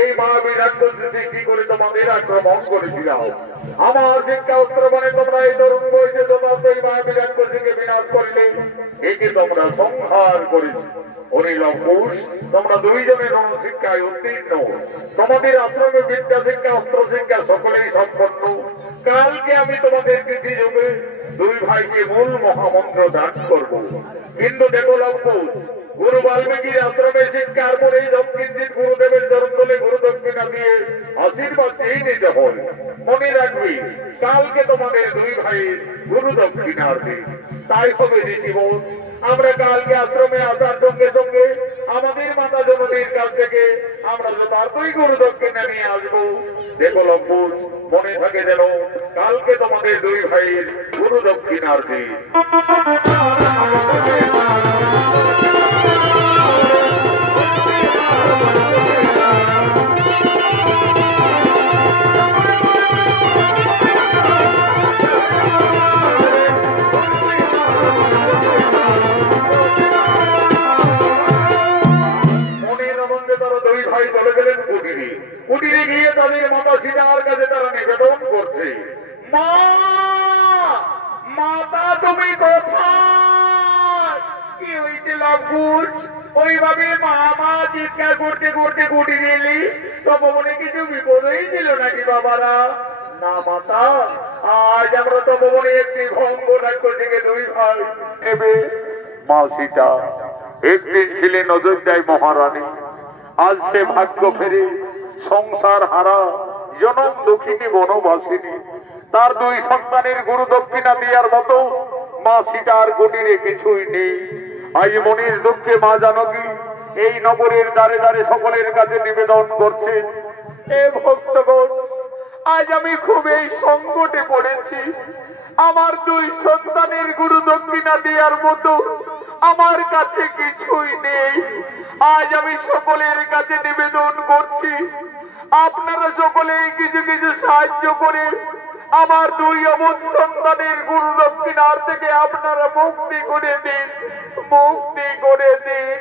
এই মহাবীর রাক্ষসী সৃষ্টি করে তোমাদের আক্রমণ করেছিলাম। আমার শিক্ষা অস্ত্র মানে তোমরা এই তরুণ বয়সে যথার্থ এই মহাবীর রাক্ষসীকে বিনাশ করলে একে তোমরা সংহার করেছ। অনিলঙ্কুশ, তোমরা দুইজনে শিক্ষায় উত্তীর্ণ। তোমাদের আশ্রমে বিদ্যা শিক্ষা অস্ত্র শিক্ষা সকলেই সম্পন্ন। কালকে আমি তোমাদের কৃষি যুগে দুই ভাইকে মূল মহামন্ত্র দান করব। কিন্তু দেখো লঙ্কুশ, গুরু বাল্মীকির আশ্রমে শিক্ষার পরেই দক্ষিণ গুরুদেবের চরণতলে গুরু দক্ষিণা দিয়ে আশীর্বাদ চেয়ে নিতে হয়। মনে রাখবি, কালকে তোমাদের দুই ভাইয়ের গুরু দক্ষিণার দিন। তাই হবে ঋষিবোধ, আমরা কালকে আশ্রমে আসার সঙ্গে সঙ্গে আমাদের মাতা জননীর কাছ থেকে আমরা যথার্থই গুরু দক্ষিণা নিয়ে আসবো। দেখো লঙ্কুশ, মনে থাকে যেন কালকে তোমাদের দুই ভাইয়ের গুরু দক্ষিণার দিন। কুটিরে গিয়ে তাদের মাতা সীতার কাছে তারা নিবেদন করছে, মা মাতা তুমি কোথায়? কি হয়েছে লঙ্কুশ? ওইভাবে মা মা চিৎকার করতে করতে কুটিরে এলি, তপবনে কিছু বিপদ হয়েছিল নাকি বাবারা? না মাতা, আজ আমরা তপবনে একটি ভঙ্গ রাক্ষসীকে দুই ভাই নেবে। মা সীতা একদিন ছিলেন অযোধ্যায় মহারানী, আজ সে ভাগ্য ফেরে সংসার হারা জনম দুঃখিনী বনবাসিনী। তার দুই সন্তানের গুরু দক্ষিণা দেওয়ার মতো মা সীতার কুটিরে কিছুই নেই। আজ মনির দুঃখে মা জানকী এই নগরের দ্বারে দ্বারে সকলের কাছে নিবেদন করছে, এ ভক্তগণ, আজ আমি খুব এই সংকটে পড়েছি। আমার দুই সন্তানের গুরু দক্ষিণা দেওয়ার মতো আমার কাছে কিছুই নেই। আজ আমি সকলের কাছে নিবেদন করছি, আপনারা সকলেই কিছু কিছু সাহায্য করে আমার দুই অমন সন্তানের গুরু দক্ষিণার থেকে আপনারা মুক্তি করে দিন, মুক্তি করে দিন।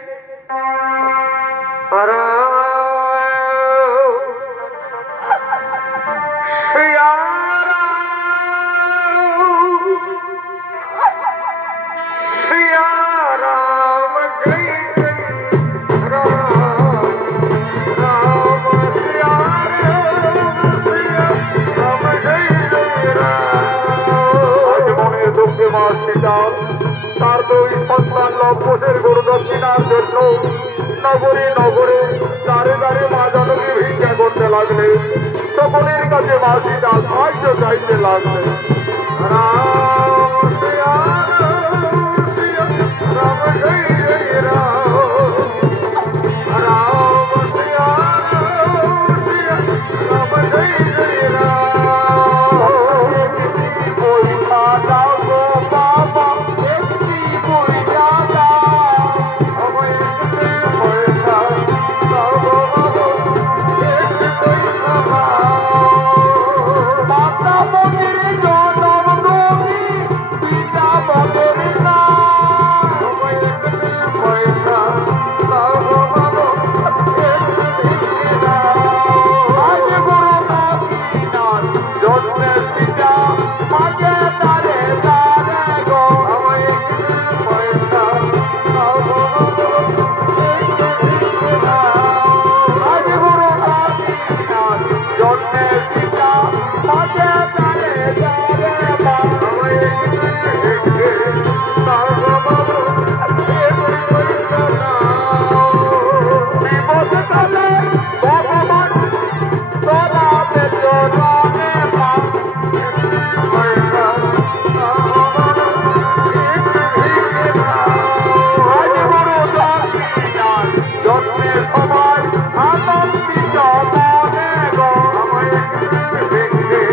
কেনার জন্য নগরে নগরে দাঁড়ে দাঁড়ে মা জননী ভিক্ষা করতে লাগলে, সকলের কাছে মা সীতা সাহায্য চাইতে লাগলে। রাম সিয়া রাম জয় জয় রাম, রাম সিয়া রাম জয় জয় রাম। ওই দাদা গো বাবা একটি বই দাদা, আমায় একটি পয়সা দাও গো বাবা, একটি পয়সা দাও। মাতা মন্দিরে জনম দেবী, পিতা বদরি না, আমায় একটি পয়সা দাও গো বাবা, একটি ভিক্ষে দাও। আজ গুরু নাথ জন্মের পিতা, মাঝে তারে তারে গো, আমায় একটি পয়সা দাও গো বাবা, একটি ভিক্ষে দাও। আজ গুরু নাথ জন্মের পিতা, মাঝে তারে তারে মা, আমায় একটি ভিক্ষে দাও গো বাবা, একটি পয়সা দাও। বিপদ কালে ভগবান তোরা বেচরণে মা, একটি পয়সা দাও গো বাবা, একটি ভিক্ষে দাও। আজ গুরু দক্ষিণার জন্মের সময় আনন্দিত মনে গো, আমায় একটি ভিক্ষে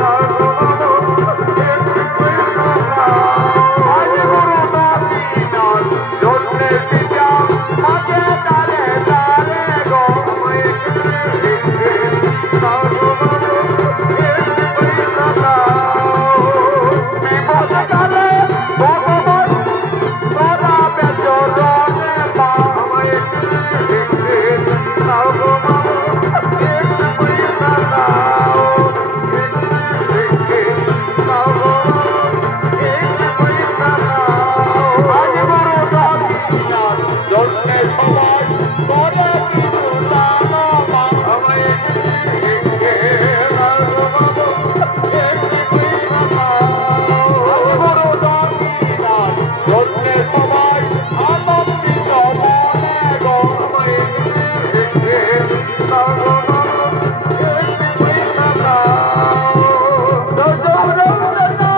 দাও গো বাবা, একটি পয়সা দাও। আজ গুরু দক্ষিণার জন্মের পিতা, মাঝে তারে তারে গো, আমায় একটি ভিক্ষে দাও গো বাবা, একটি পয়সা দাও। বিপদ কালে ভগবান তোরা বেচরণে মা, আমায় একটি ভিক্ষে দাও গো বাবা, একটি পয়সা দাও। একটি ভিক্ষে দাও গো বাবা, একটি পয়সা দাও। আজ গুরু দক্ষিণার জন্মের সময় তোরা কিছু দাও মা, আমায় একটি ভিক্ষে দাও গো বাবা, একটি পয়সা দাও। আজ গুরু দক্ষিণার জন্মের সময় আনন্দিত মনে গো, আমায় একটি ভিক্ষে দাও গো বাবা, একটি পয়সা দাও। দাও দাও দাও দাও দাও।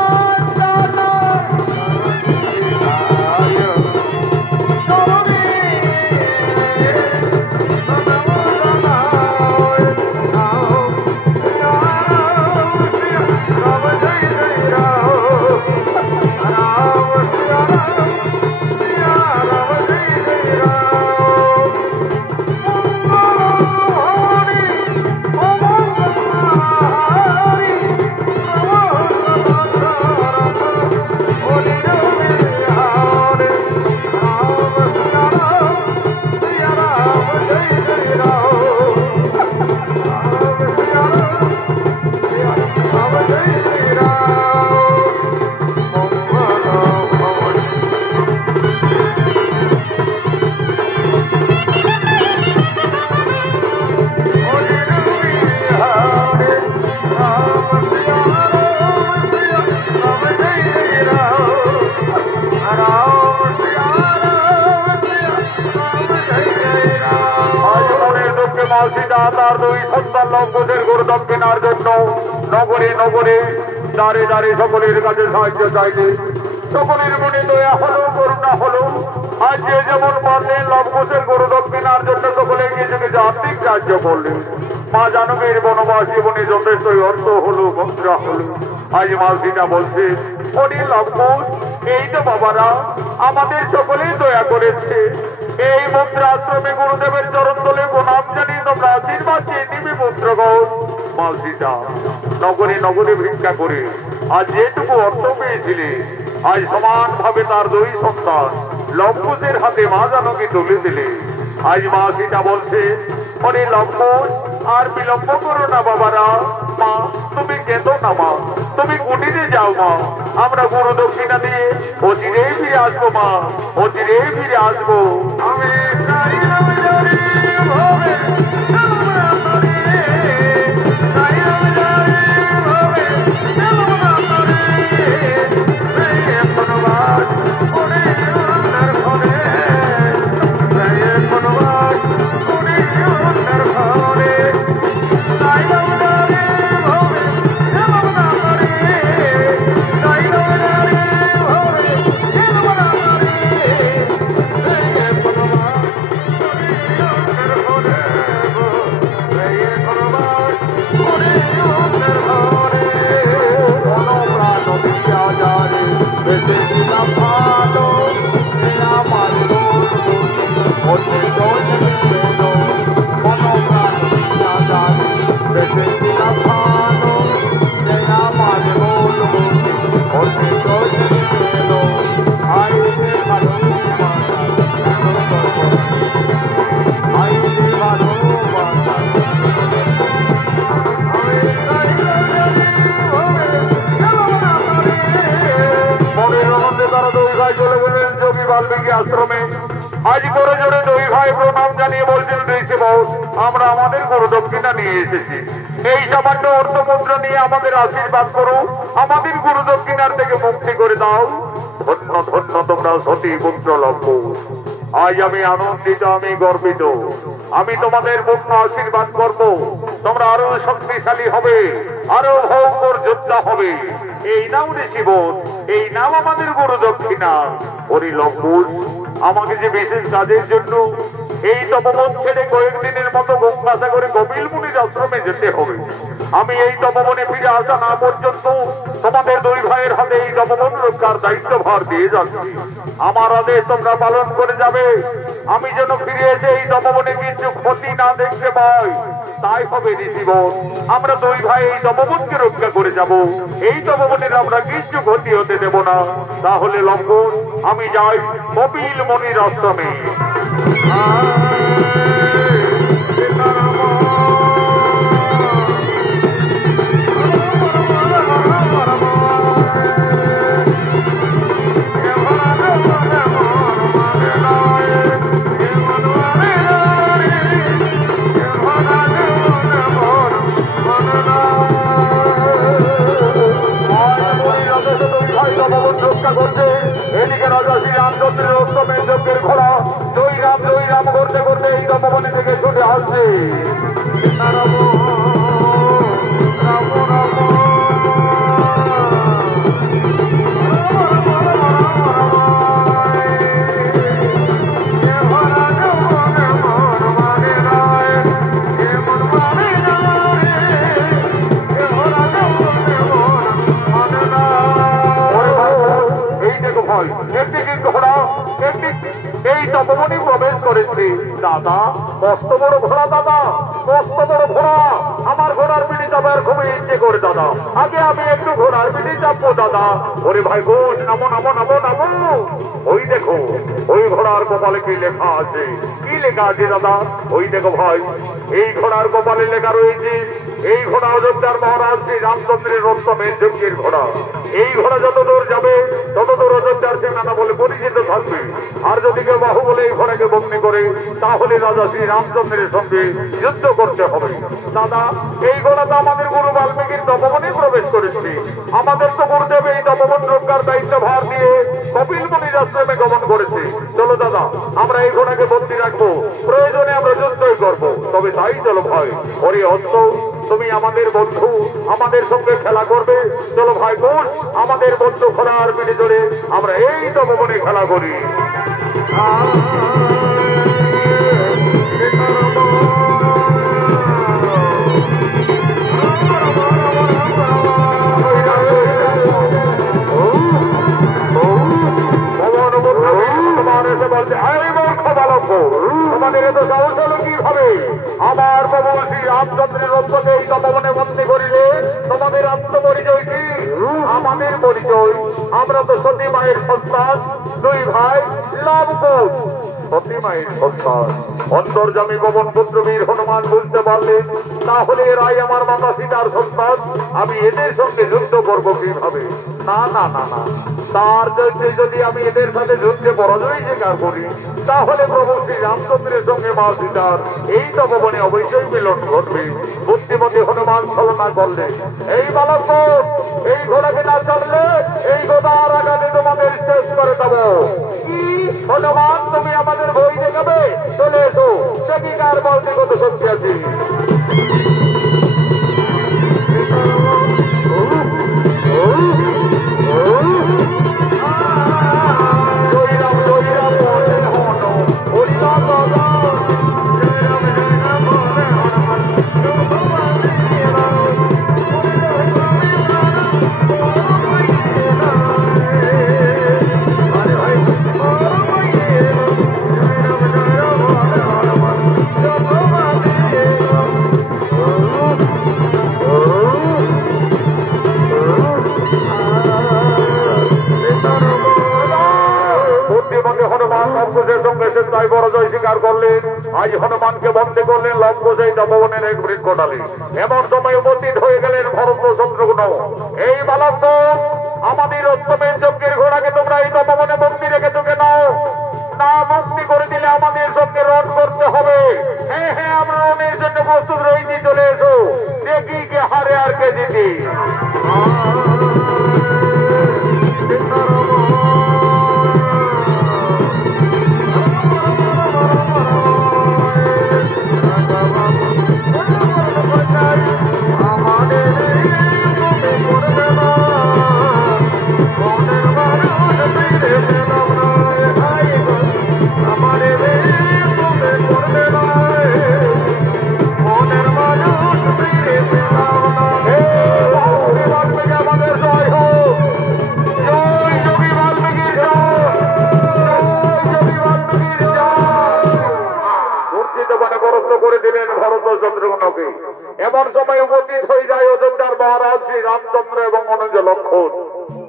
তার দুই সন্তান লঙ্ঘনের গরু দক্ষিণার জন্য নগরে নগরে দাঁড়ে দাঁড়ে সকলের কাছে সাহায্য চাইলে, সকলের মনে দয়া হলো, করুণা হলো। আজ যে যেমন পারলেন লঙ্ঘনের গরু দক্ষিণার জন্য সকলে কিছু কিছু আর্থিক সাহায্য করলেন। মা জানকীর বনবাস জীবনে যথেষ্টই অর্থ হলো, মুদ্রা হলো। আজ মা সীতা বলছে, ওরে লঙ্ঘন, এই তো বাবারা আমাদের সকলেই দয়া করেছে। এই মুদ্রা আশ্রমে গুরুদেবের চরণ তলে প্রণাম জানিয়ে তোমরা আশীর্বাদ চেয়ে নিবি পুত্রগণ। মা সীতা নগরে নগরে ভিক্ষা করে আজ যেটুকু অর্থ পেয়েছিলে, আজ সমানভাবে তার দুই সন্তান লঙ্ঘনের হাতে মা জানকী তুলে দিলে। আজ মা সীতা বলছে, ওরে লঙ্ঘন, আর বিলম্ব করো না বাবারা। মা তুমি কেঁদো না মা, তুমি কুটিরে যাও মা, আমরা গুরু দক্ষিণা দিয়ে অচিরেই ফিরে আসবো মা, অচিরেই ফিরে আসবো। আমি আজ করে জোরে দুই ভাই প্রণাম জানিয়ে বলছেন রয়েছে বহুত আমরা আমাদের গুরু দক্ষিণা নিয়ে এসেছি। এই সামান্য অর্থমুদ্রা নিয়ে আমাদের আশীর্বাদ করো, আমাদের গুরু দক্ষিণার থেকে মুক্তি করে দাও। ধন্য ধন্য তোমরা সতী পুত্র লক্ষ্য। আজ আমি আনন্দিত, আমি গর্বিত। আমি তোমাদের পূর্ণ আশীর্বাদ করব, তোমরা আরো শক্তিশালী হবে, আরো ভয়ঙ্কর যোদ্ধা হবে। এই নাম রে জীবন, এই নাম আমাদের গুরু দক্ষিণা। ওরে লক্ষ্য, আমাকে যে বিশেষ কাজের জন্য এই তপবন ছেড়ে কয়েকদিনের মতো গঙ্গাসাগরে কপিল মুনির আশ্রমে যেতে হবে। আমি এই তপবনে ফিরে আসা না পর্যন্ত তোমাদের দুই ভাইয়ের হাতে এই তপবন রক্ষার দায়িত্বভার দিয়ে যাচ্ছি। আমার আদেশ তোমরা পালন করে যাবে। আমি যেন ফিরে এসে এই তপবনে কিছু ক্ষতি না দেখতে পাই, তাই হবে জীবন। আমরা দুই ভাই এই তপবনকে রক্ষা করে যাব। এই তপবনের আমরা কিছু ক্ষতি হতে দেব না। তাহলে লঙ্ঘন, আমি যাই কপিল মুনির আশ্রমে। এদিকে রাজা শ্রী রামচন্দ্রের উত্তমের যজ্ঞের ঘোড়া জয় রাম করতে করতে এই তপবনে থেকে ছুটে আসছে। এই তপবনে প্রবেশ করেছে। দাদা, মস্ত বড় ঘোড়া, দাদা মস্ত বড় ঘোড়া। আমার ঘোড়ার পিঠে যাবার খুবই ইচ্ছে করে দাদা। আগে আমি একটু ঘোড়ার পিঠে যাবো দাদা। ওরে ভাই গোস, নামো নামো নামো নামো। ওই দেখো, ওই ঘোড়ার কপালে কি লেখা আছে? কি লেখা আছে দাদা? ওই দেখো ভাই, এই ঘোড়ার কপালে লেখা রয়েছে, এই ঘোড়া অযোধ্যার মহারাজ শ্রী রামচন্দ্রের উত্তমের যজ্ঞের ঘোড়া। এই ঘোড়া যত দূর যাবে তত দূর অযোধ্যার সেনানা বলে পরিচিত থাকবে। আর যদি কেউ বাহু বলে এই ঘোড়াকে বন্দি করে, তাহলে রাজা শ্রী রামচন্দ্রের সঙ্গে যুদ্ধ করতে হবে। দাদা, এই ঘোড়া তো আমাদের গুরু বাল্মীকির তপবনে প্রবেশ করেছে। আমাদের তো গুরুদেব এই তপবন রক্ষার দায়িত্ব ভার দিয়ে কপিল মুনির আশ্রমে গমন করেছে। চলো দাদা, আমরা এই ঘোড়াকে বন্দি রাখবো, প্রয়োজনে আমরা যুদ্ধই করবো। তবে তাই চলো ভাই। ওরে অস্ত, তুমি আমাদের বন্ধু, আমাদের সঙ্গে খেলা করবে। চলো ভাই বোন, আমাদের বন্ধু ঘোড়ার পিঠে চড়ে আমরা এই তপবনে খেলা করি। তোমাদের এত সাহস হলো কিভাবে? আমার প্রভু শ্রী রামচন্দ্রের রক্ষকে এই তপবনে বন্দী করিলে তোমাদের আত্মপরিচয় কি? আমাদের পরিচয়, আমরা তো সতী মায়ের সন্তান, দুই ভাই লাভকুশ। সতী মায়ের সন্তান অন্তর্যামী পবন পুত্র বীর হনুমান বুঝতে পারলেন, তাহলে এরাই আমার মাতা সীতার সন্তান। আমি এদের সঙ্গে যুদ্ধ করবো কিভাবে? না না না না, তার জন্য যদি আমি এদের সাথে যুদ্ধে পরাজয় স্বীকার করি, তাহলে প্রভু শ্রী রামচন্দ্রের সঙ্গে মা সীতার এই তপবনে অবশ্যই মিলন ঘটবে। বুদ্ধিমতী হনুমান ছলনা করলে, এই বালক, এই ঘোড়াকে না চললে এই গোদার আগামী তোমাদের শেষ করে দেব। কি হনুমান, তুমি আমাদের বই দেখাবে? চলে এসো, দেখি কার বলতে কত শক্তি আছে। আজ হনুমানকে বন্দী করলেন লঙ্ঘ সেই তপবনের এক বৃক্ষডালে। এমন সময় উপস্থিত হয়ে গেলেন ভরত শত্রুঘ্ন। এই বালক, আমাদের উত্তমের যজ্ঞের ঘোড়াকে তোমরা এই তপবনে বন্দী রেখেছো কেন? না মুক্তি করে দিলে আমাদের সঙ্গে রণ করতে হবে। হ্যাঁ হ্যাঁ, আমরা রণের জন্য প্রস্তুত রয়েছি, চলে এসো, দেখি কে হারে আর কে জিতে। এমন সময় উপস্থিত হয়ে যায় অযোধ্যার মহারাজ শ্রী রামচন্দ্র এবং অনুজ লক্ষণ।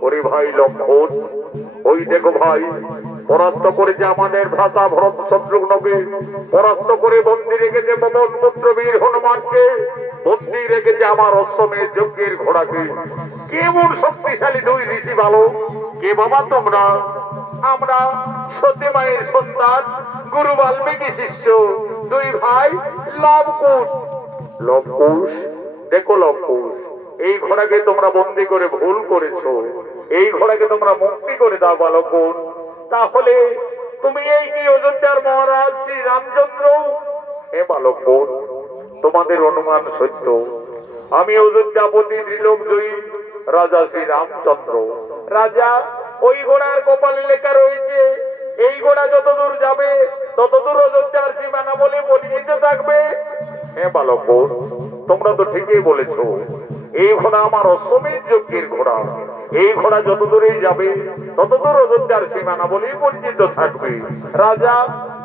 ওরে ভাই লক্ষণ, ওই দেখো ভাই, পরাস্ত করেছে আমাদের ভ্রাতা ভরত শত্রুঘ্নকে, পরাস্ত করে বন্দী রেখেছে পবন পুত্র বীর হনুমানকে, বন্দী রেখেছে আমার অশ্বমেধ যজ্ঞের ঘোড়াকে। কেমন শক্তিশালী দুই ঋষি ভালো। কে বাবা তোমরা? আমরা সতী মায়ের সন্তান, গুরু বাল্মীকি শিষ্য, দুই ভাই লবকুশ। লবকুশ, দেখো লবকুশ, এই ঘোড়াকে তোমরা বন্দী করে ভুল করেছো, এই ঘোড়াকে তোমরা মুক্তি করে দাও বালকুন। তাহলে তুমি এই কি অযোধ্যার মহারাজ শ্রী রামচন্দ্র? হে বালকুন, তোমাদের অনুমান সত্য, আমি অযোধ্যাপতি ত্রিলোকজয়ী রাজা শ্রী রামচন্দ্র। রাজা, ওই ঘোড়ার কপালে লেখা রয়েছে এই ঘোড়া যতদূর যাবে ততদূর অযোধ্যার সীমানা বলে পরিচিত থাকবে। হ্যাঁ বালকুন, তোমরা তো ঠিকই বলেছ, এই ঘোড়া আমার অশ্বমেধ যজ্ঞের ঘোড়া, এই ঘোড়া যত দূরেই যাবে ততদূর অযোধ্যার সীমানা বলেই পরিচিত থাকবে। রাজা,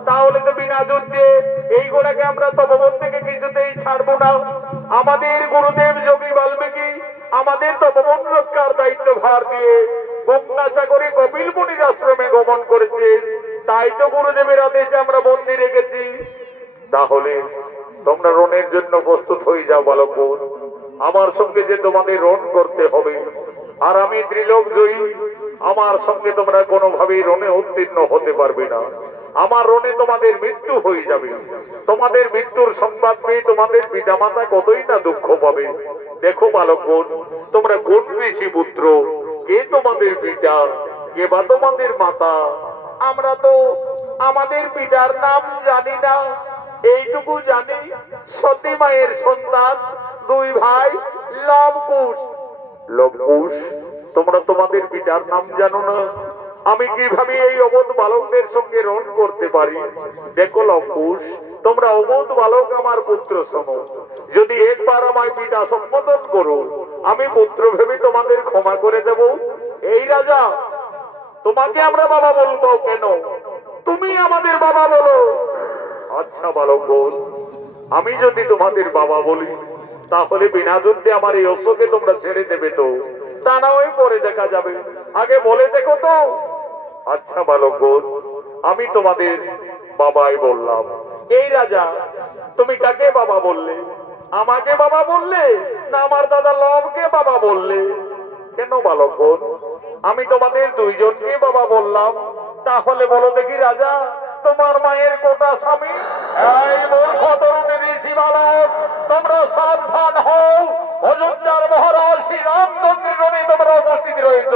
তাহলে তো বিনা যুদ্ধে এই ঘোড়াকে আমরা তপবন থেকে কিছুতেই ছাড়বো না। আমাদের গুরুদেব যোগী বাল্মীকি আমাদের তপবন রক্ষার দায়িত্ব ভার দিয়ে গঙ্গাসাগরে কপিল মুনির আশ্রমে গমন করেছে, তাই তো গুরুদেবের আদেশে আমরা বন্দী রেখেছি। তাহলে তোমরা রণের জন্য প্রস্তুত হয়ে যাও বালকুন, আমার সঙ্গে যে তোমাদের রণ করতে হবে। আর আমি ত্রিলোক জয়ী, আমার সঙ্গে তোমরা কোনোভাবেই রণে উত্তীর্ণ হতে পারবে না। আমার রণে তোমাদের মৃত্যু হয়ে যাবে। তোমাদের মৃত্যুর সংবাদ পেয়ে তোমাদের পিতামাতা কতই না দুঃখ পাবে। দেখো বালকুন, তোমরা কোন ঋষি পুত্র, কে তোমাদের পিতা, কে বা তোমাদের মাতা? আমরা তো আমাদের পিতার নাম জানি না, এইটুকু জানি সতী মায়ের সন্তান, দুই ভাই লবকুশ। লবকুশ, তোমরা তোমাদের পিতার নাম জানো না? আমি কিভাবে এই অবোধ বালকদের সঙ্গে রণ করতে পারি? দেখো লবকুশ, তোমরা অবোধ বালক আমার পুত্র সম, যদি একবার আমায় পিতা সম্বোধন করো, আমি পুত্র ভেবে তোমাদের ক্ষমা করে দেব। এই রাজা, তোমাকে আমরা বাবা বলবো কেন? তুমি আমাদের বাবা বলো। আচ্ছা বালকগণ, আমি যদি তোমাদের বাবা বলি তাহলে বিনা যুদ্ধে আমার এই অশ্বকে তোমরা ছেড়ে দেবে তো? তা না হয় পরে দেখা যাবে, আগে বলে দেখো তো। আচ্ছা বালকগণ, আমি তোমাদের বাবাই বললাম। এই রাজা, তুমি কাকে বাবা বললে? আমাকে বাবা বললে না আমার দাদা লবকে বাবা বললে? কেন বালকগণ, আমি তোমাদের দুইজনকে বাবা বললাম। তাহলে বলো দেখি রাজা, তোমার মায়ের কোটা স্বামী? এই মূর্খ তরুণী ঋষি বালক, তোমরা সাবধান হও। অযোধ্যার মহারাজ শ্রী রামচন্দ্রের রণে তোমরা উপস্থিত রয়েছ।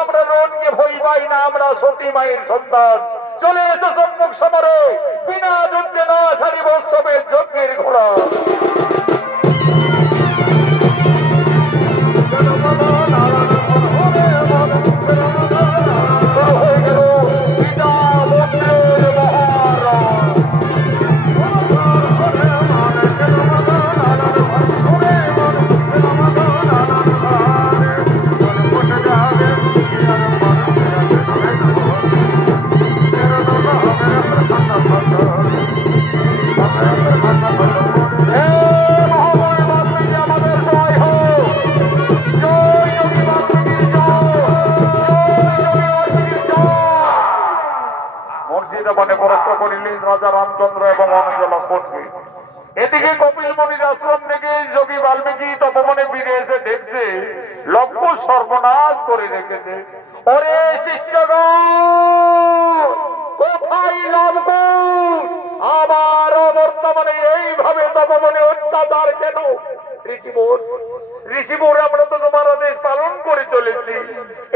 আমরা রণকে ভয় পাই না, আমরা সতী মায়ের সন্তান। চলে এসো সম্মুখ সমরে, বিনা যুদ্ধে না ছাড়িব উৎসবের যজ্ঞের ঘোড়া। রাজা রামচন্দ্র এবং অনুজ লক্ষণকে। এদিকে কপিল মুনির আশ্রম থেকে যোগী বাল্মীকি তপবনে ফিরে এসে দেখছে লক্ষ্য সর্বনাশ করে রেখেছে। ওরে শিষ্যগণ, কোথায় লবকুশ? আবারও বর্তমানে এইভাবে তপবনে অত্যাচার কেন? ঋষিবর আমরা তো তোমার আদেশ পালন করে চলেছি।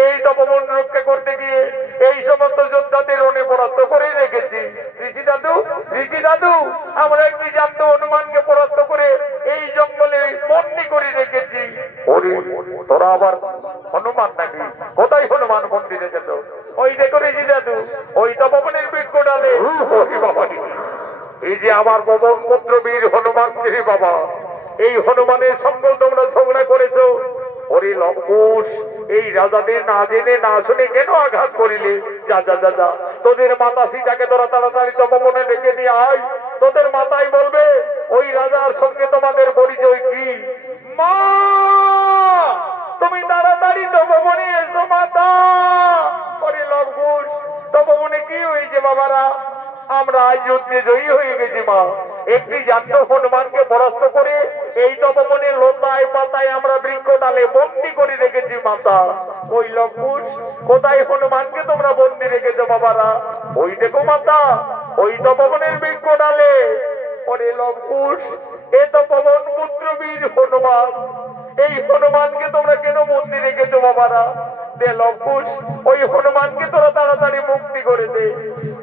এই তপবন রক্ষা করতে গিয়ে এই সমস্ত যোদ্ধাদের রণে পরাস্ত করে রেখেছি। ঋষি দাদু আমরা একটি জান্ত হনুমানকে পরাস্ত করে এই জঙ্গলে বন্দী করে রেখেছি। তোরা আবার হনুমান নাকি? কোথায় হনুমান বন্দী রেখেছ? ওই দেখো ঋষি দাদু, ওই তপবনের বৃক্ষ ডালে। এই যে আমার পবন পুত্র বীর হনুমান রে বাবা, এই হনুমানের সঙ্গে তোমরা ঝগড়া করেছো। ওরে লবকুশ, এই রাজাদের না জেনে না শুনে কেন আঘাত করিলে? যা যা যা যা, তোদের মাতা সীতাকে তোরা তাড়াতাড়ি তপবনে ডেকে নিয়ে আয়। তোদের মাতাই বলবে ওই রাজার সঙ্গে তোমাদের পরিচয় কি। মা, তুমি তাড়াতাড়ি তপবনে এসো মাতা। ওরে লবকুশ, তপবনে কি হয়েছে বাবারা? আমরা আজ যুদ্ধে জয়ী হয়ে গেছি মা। একটি জান্ত হনুমানকে পরাস্ত করে এই তপবনের লতায় পাতায় আমরা বৃক্ষ ডালে বন্দি করে রেখেছি মাতা। ওই লবকুশ, কোথায় হনুমানকে তোমরা বন্দি রেখেছো বাবারা? ওই দেখো মাতা, ওই তপবনের বৃক্ষ ডালে। ওরে লবকুশ, এ তপবন পুত্র বীর হনুমান। এই হনুমানকে তোমরা কেন বন্দি রেখেছো বাবারা? দে লবকুশ, ওই হনুমানকে তোরা তাড়াতাড়ি মুক্তি করে দে।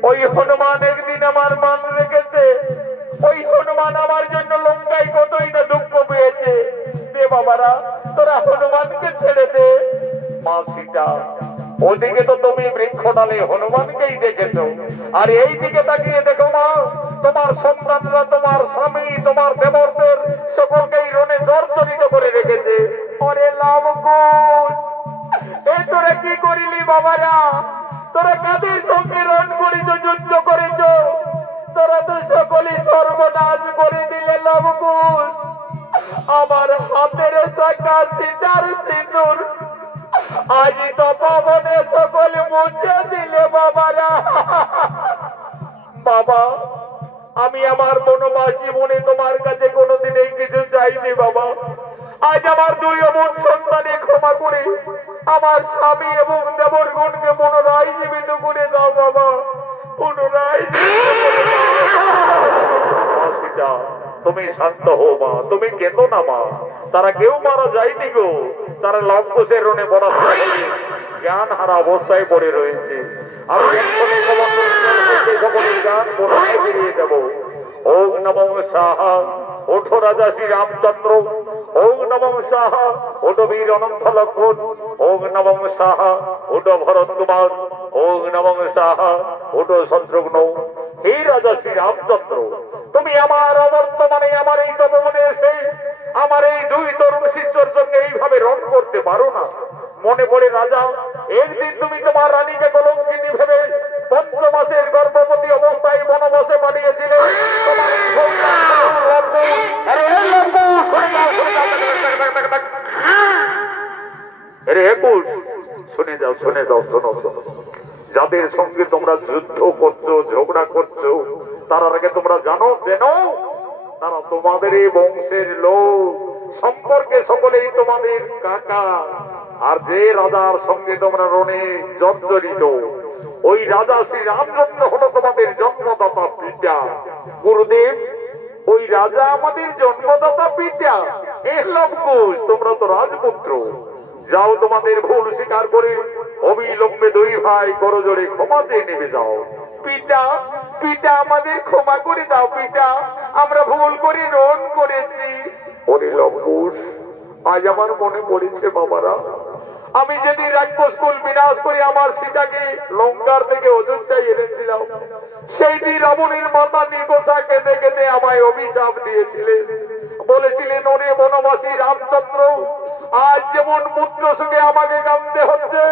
ওই হনুমান একদিন আমার মান রেখেছে। ওই হনুমান আমার জন্য লঙ্কায় কতই না দুঃখ পেয়েছে। দে বাবারা, তোরা হনুমানকে ছেড়ে দে। মা সীতা, ওদিকে তো তুমি বৃক্ষ ডালে হনুমানকেই দেখেছো, আর এই দিকে তাকিয়ে দেখো মা, তোমার সন্তানরা, তোমার স্বামী, তোমার দেবরদের সকলকেই রণে জর্জরিত করে রেখেছে। ওরে লবকুশ, এই তোরা কি করিলি বাবারা? তোরা কাদের সঙ্গে রণ করিছ, যুদ্ধ করেছ? তোরা তো সকলেই সর্বনাশ করে দিলে লবকুশ। আমার হাতের শাখা সীতার সিঁদুর আজ তপবনে সকল মুছে দিলে বাবারা। বাবা, আমি আমার বনবাস জীবনে তোমার কাছে কোনোদিন এই কিছু চাইনি বাবা। আজ আমার দুই অমন সন্তানে ক্ষমা করে আমার স্বামী এবং দেবরগণকে পুনরায় জীবিত করে দাও বাবা, পুনরায় তুমি শান্ত হো মা, তুমি কেঁদো না মা। তারা কেউ মারা যায়নি গো, তারা লবকুশের রণে পড়া জ্ঞান হারা অবস্থায় পড়ে রয়েছে। আমি সকলের গান পুনরায় ফিরিয়ে দেব। ওম নমঃ সাহা, ওঠো রাজা শ্রী রামচন্দ্র। ওম নমঃ সাহা, ওঠো বীর অনন্ত লক্ষণ। ওম নমঃ সাহা, ওঠো ভরত কুমার। ওম নমঃ সাহা, ওঠো শত্রুঘ্ন। হে রাজা শ্রী রামচন্দ্র, তুমি আমার অবর্তমানে আমার এই তপবনে এসে আমার এই দুই তরুণ শিষ্যর সঙ্গে এইভাবে রণ করতে পারো না? মনে পড়ে রাজা, একদিন তুমি তোমার রানীকে কলঙ্কিনী ভেবে 5 মাসের গর্ভবতী অবস্থায় বনবাসে পাঠিয়েছিলে। তোমার এই শুনে যাও, শুনে যাও, শোনো শোনো। যাদের সঙ্গে তোমরা যুদ্ধ করছো, ঝগড়া করছো, তার আগে তোমরা জানো যেন তারা তোমাদের এই বংশের লোক, সম্পর্কে সকলেই তোমাদের কাকা। আর যে রাজার সঙ্গে তোমরা রণে জর্জরিত, ওই রাজা শ্রী রামচন্দ্র হলো তোমাদের জন্মদাতা পিতা। গুরুদেব, ওই রাজা আমাদের জন্মদাতা পিতা। এ লবকুশ, তোমরা তো রাজপুত্র। যাও, তোমাদের ভুল স্বীকার করে অবিলম্বে দুই ভাই করজোড়ে ক্ষমা দিয়ে নেমে যাও। পিতা, পিতা আমাদের ক্ষমা করে দাও পিতা, আমরা ভুল করে রণ করেছি। ওরে লবকুশ, আজ আমার মনে পড়েছে বাবারা, আমি যেদিন রাক্ষসকুল বিনাশ করে আমার সীতাকে লঙ্কার থেকে অযোধ্যায় এনেছিলাম, সেই দিন রাবণের মাতা নিকোষা কেঁদে কেঁদে আমায় অভিশাপ দিয়েছিলেন। বলেছিলেন, ওরে বনবাসী রামচন্দ্র, আজ যেমন পুত্র সুখে আমাকে কাঁদতে হচ্ছে,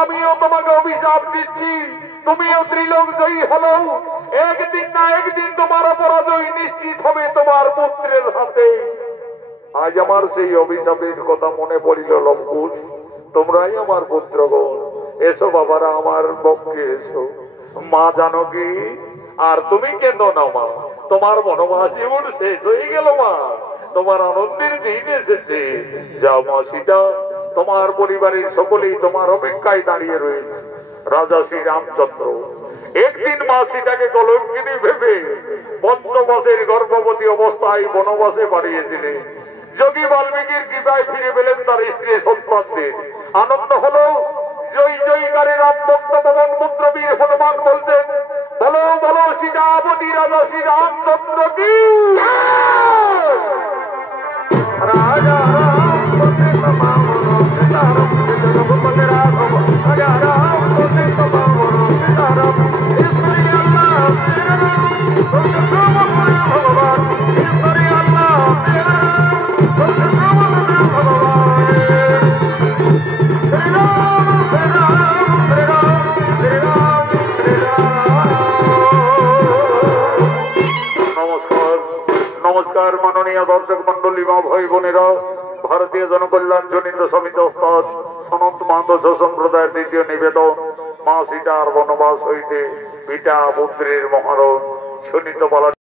আমিও তোমাকে অভিশাপ দিচ্ছি। তুমিও ত্রিলোক জয়ী হলো, একদিন না একদিন তোমার পরাজয় নিশ্চিত হবে তোমার পুত্রের হাতে। আজ আমার সেই অভিশাপের কথা মনে পড়িল লবকুশ। তোমরাই আমার পুত্রগণ, এসো বাবারা, আমার পক্ষে এসো। মা জানকী, আর তুমি কেন না মা? তোমার বনবাস জীবন শেষ হয়ে গেল মা, তোমার আনন্দের দিন এসেছে। যাও মা সীতা, তোমার পরিবারের সকলেই তোমার অপেক্ষায় দাঁড়িয়ে রয়েছে। রাজা শ্রী রামচন্দ্র একদিন মা সীতাকে কলঙ্কিনী ভেবে পঞ্চমাসের গর্ভবতী অবস্থায় বনবাসে পাঠিয়েছিলেন। যোগী বাল্মীকির কৃপায় ফিরে পেলেন তার স্ত্রী সন্তানদের। আনন্দ হলো, জয় জয়কারী রাম ভক্ত পবন পুত্র বীর হনুমান বলতেন, বলো বলো সীতাপতি রাজা শ্রীরামচন্দ্র কি রাজা রাম বন্দে তমামনো সীতারাম বন্দে রাঘব রাজা রাম বন্দে তমামনো সীতারাম ঈশ্বরী আল্লাহ ভগবান ঈশ্বরী আল্লাহ নমস্কার মাননীয় দর্শক মন্ডলী মা ভাই বোনেরা, ভারতীয় জনকল্যাণ জনিত সমিতি ওস্তাদ সনত মাহাতো সম্প্রদায়ের দ্বিতীয় নিবেদন মা সীতার বনবাস হইতে পিতা পুত্রের মহারণ সুনীত বলা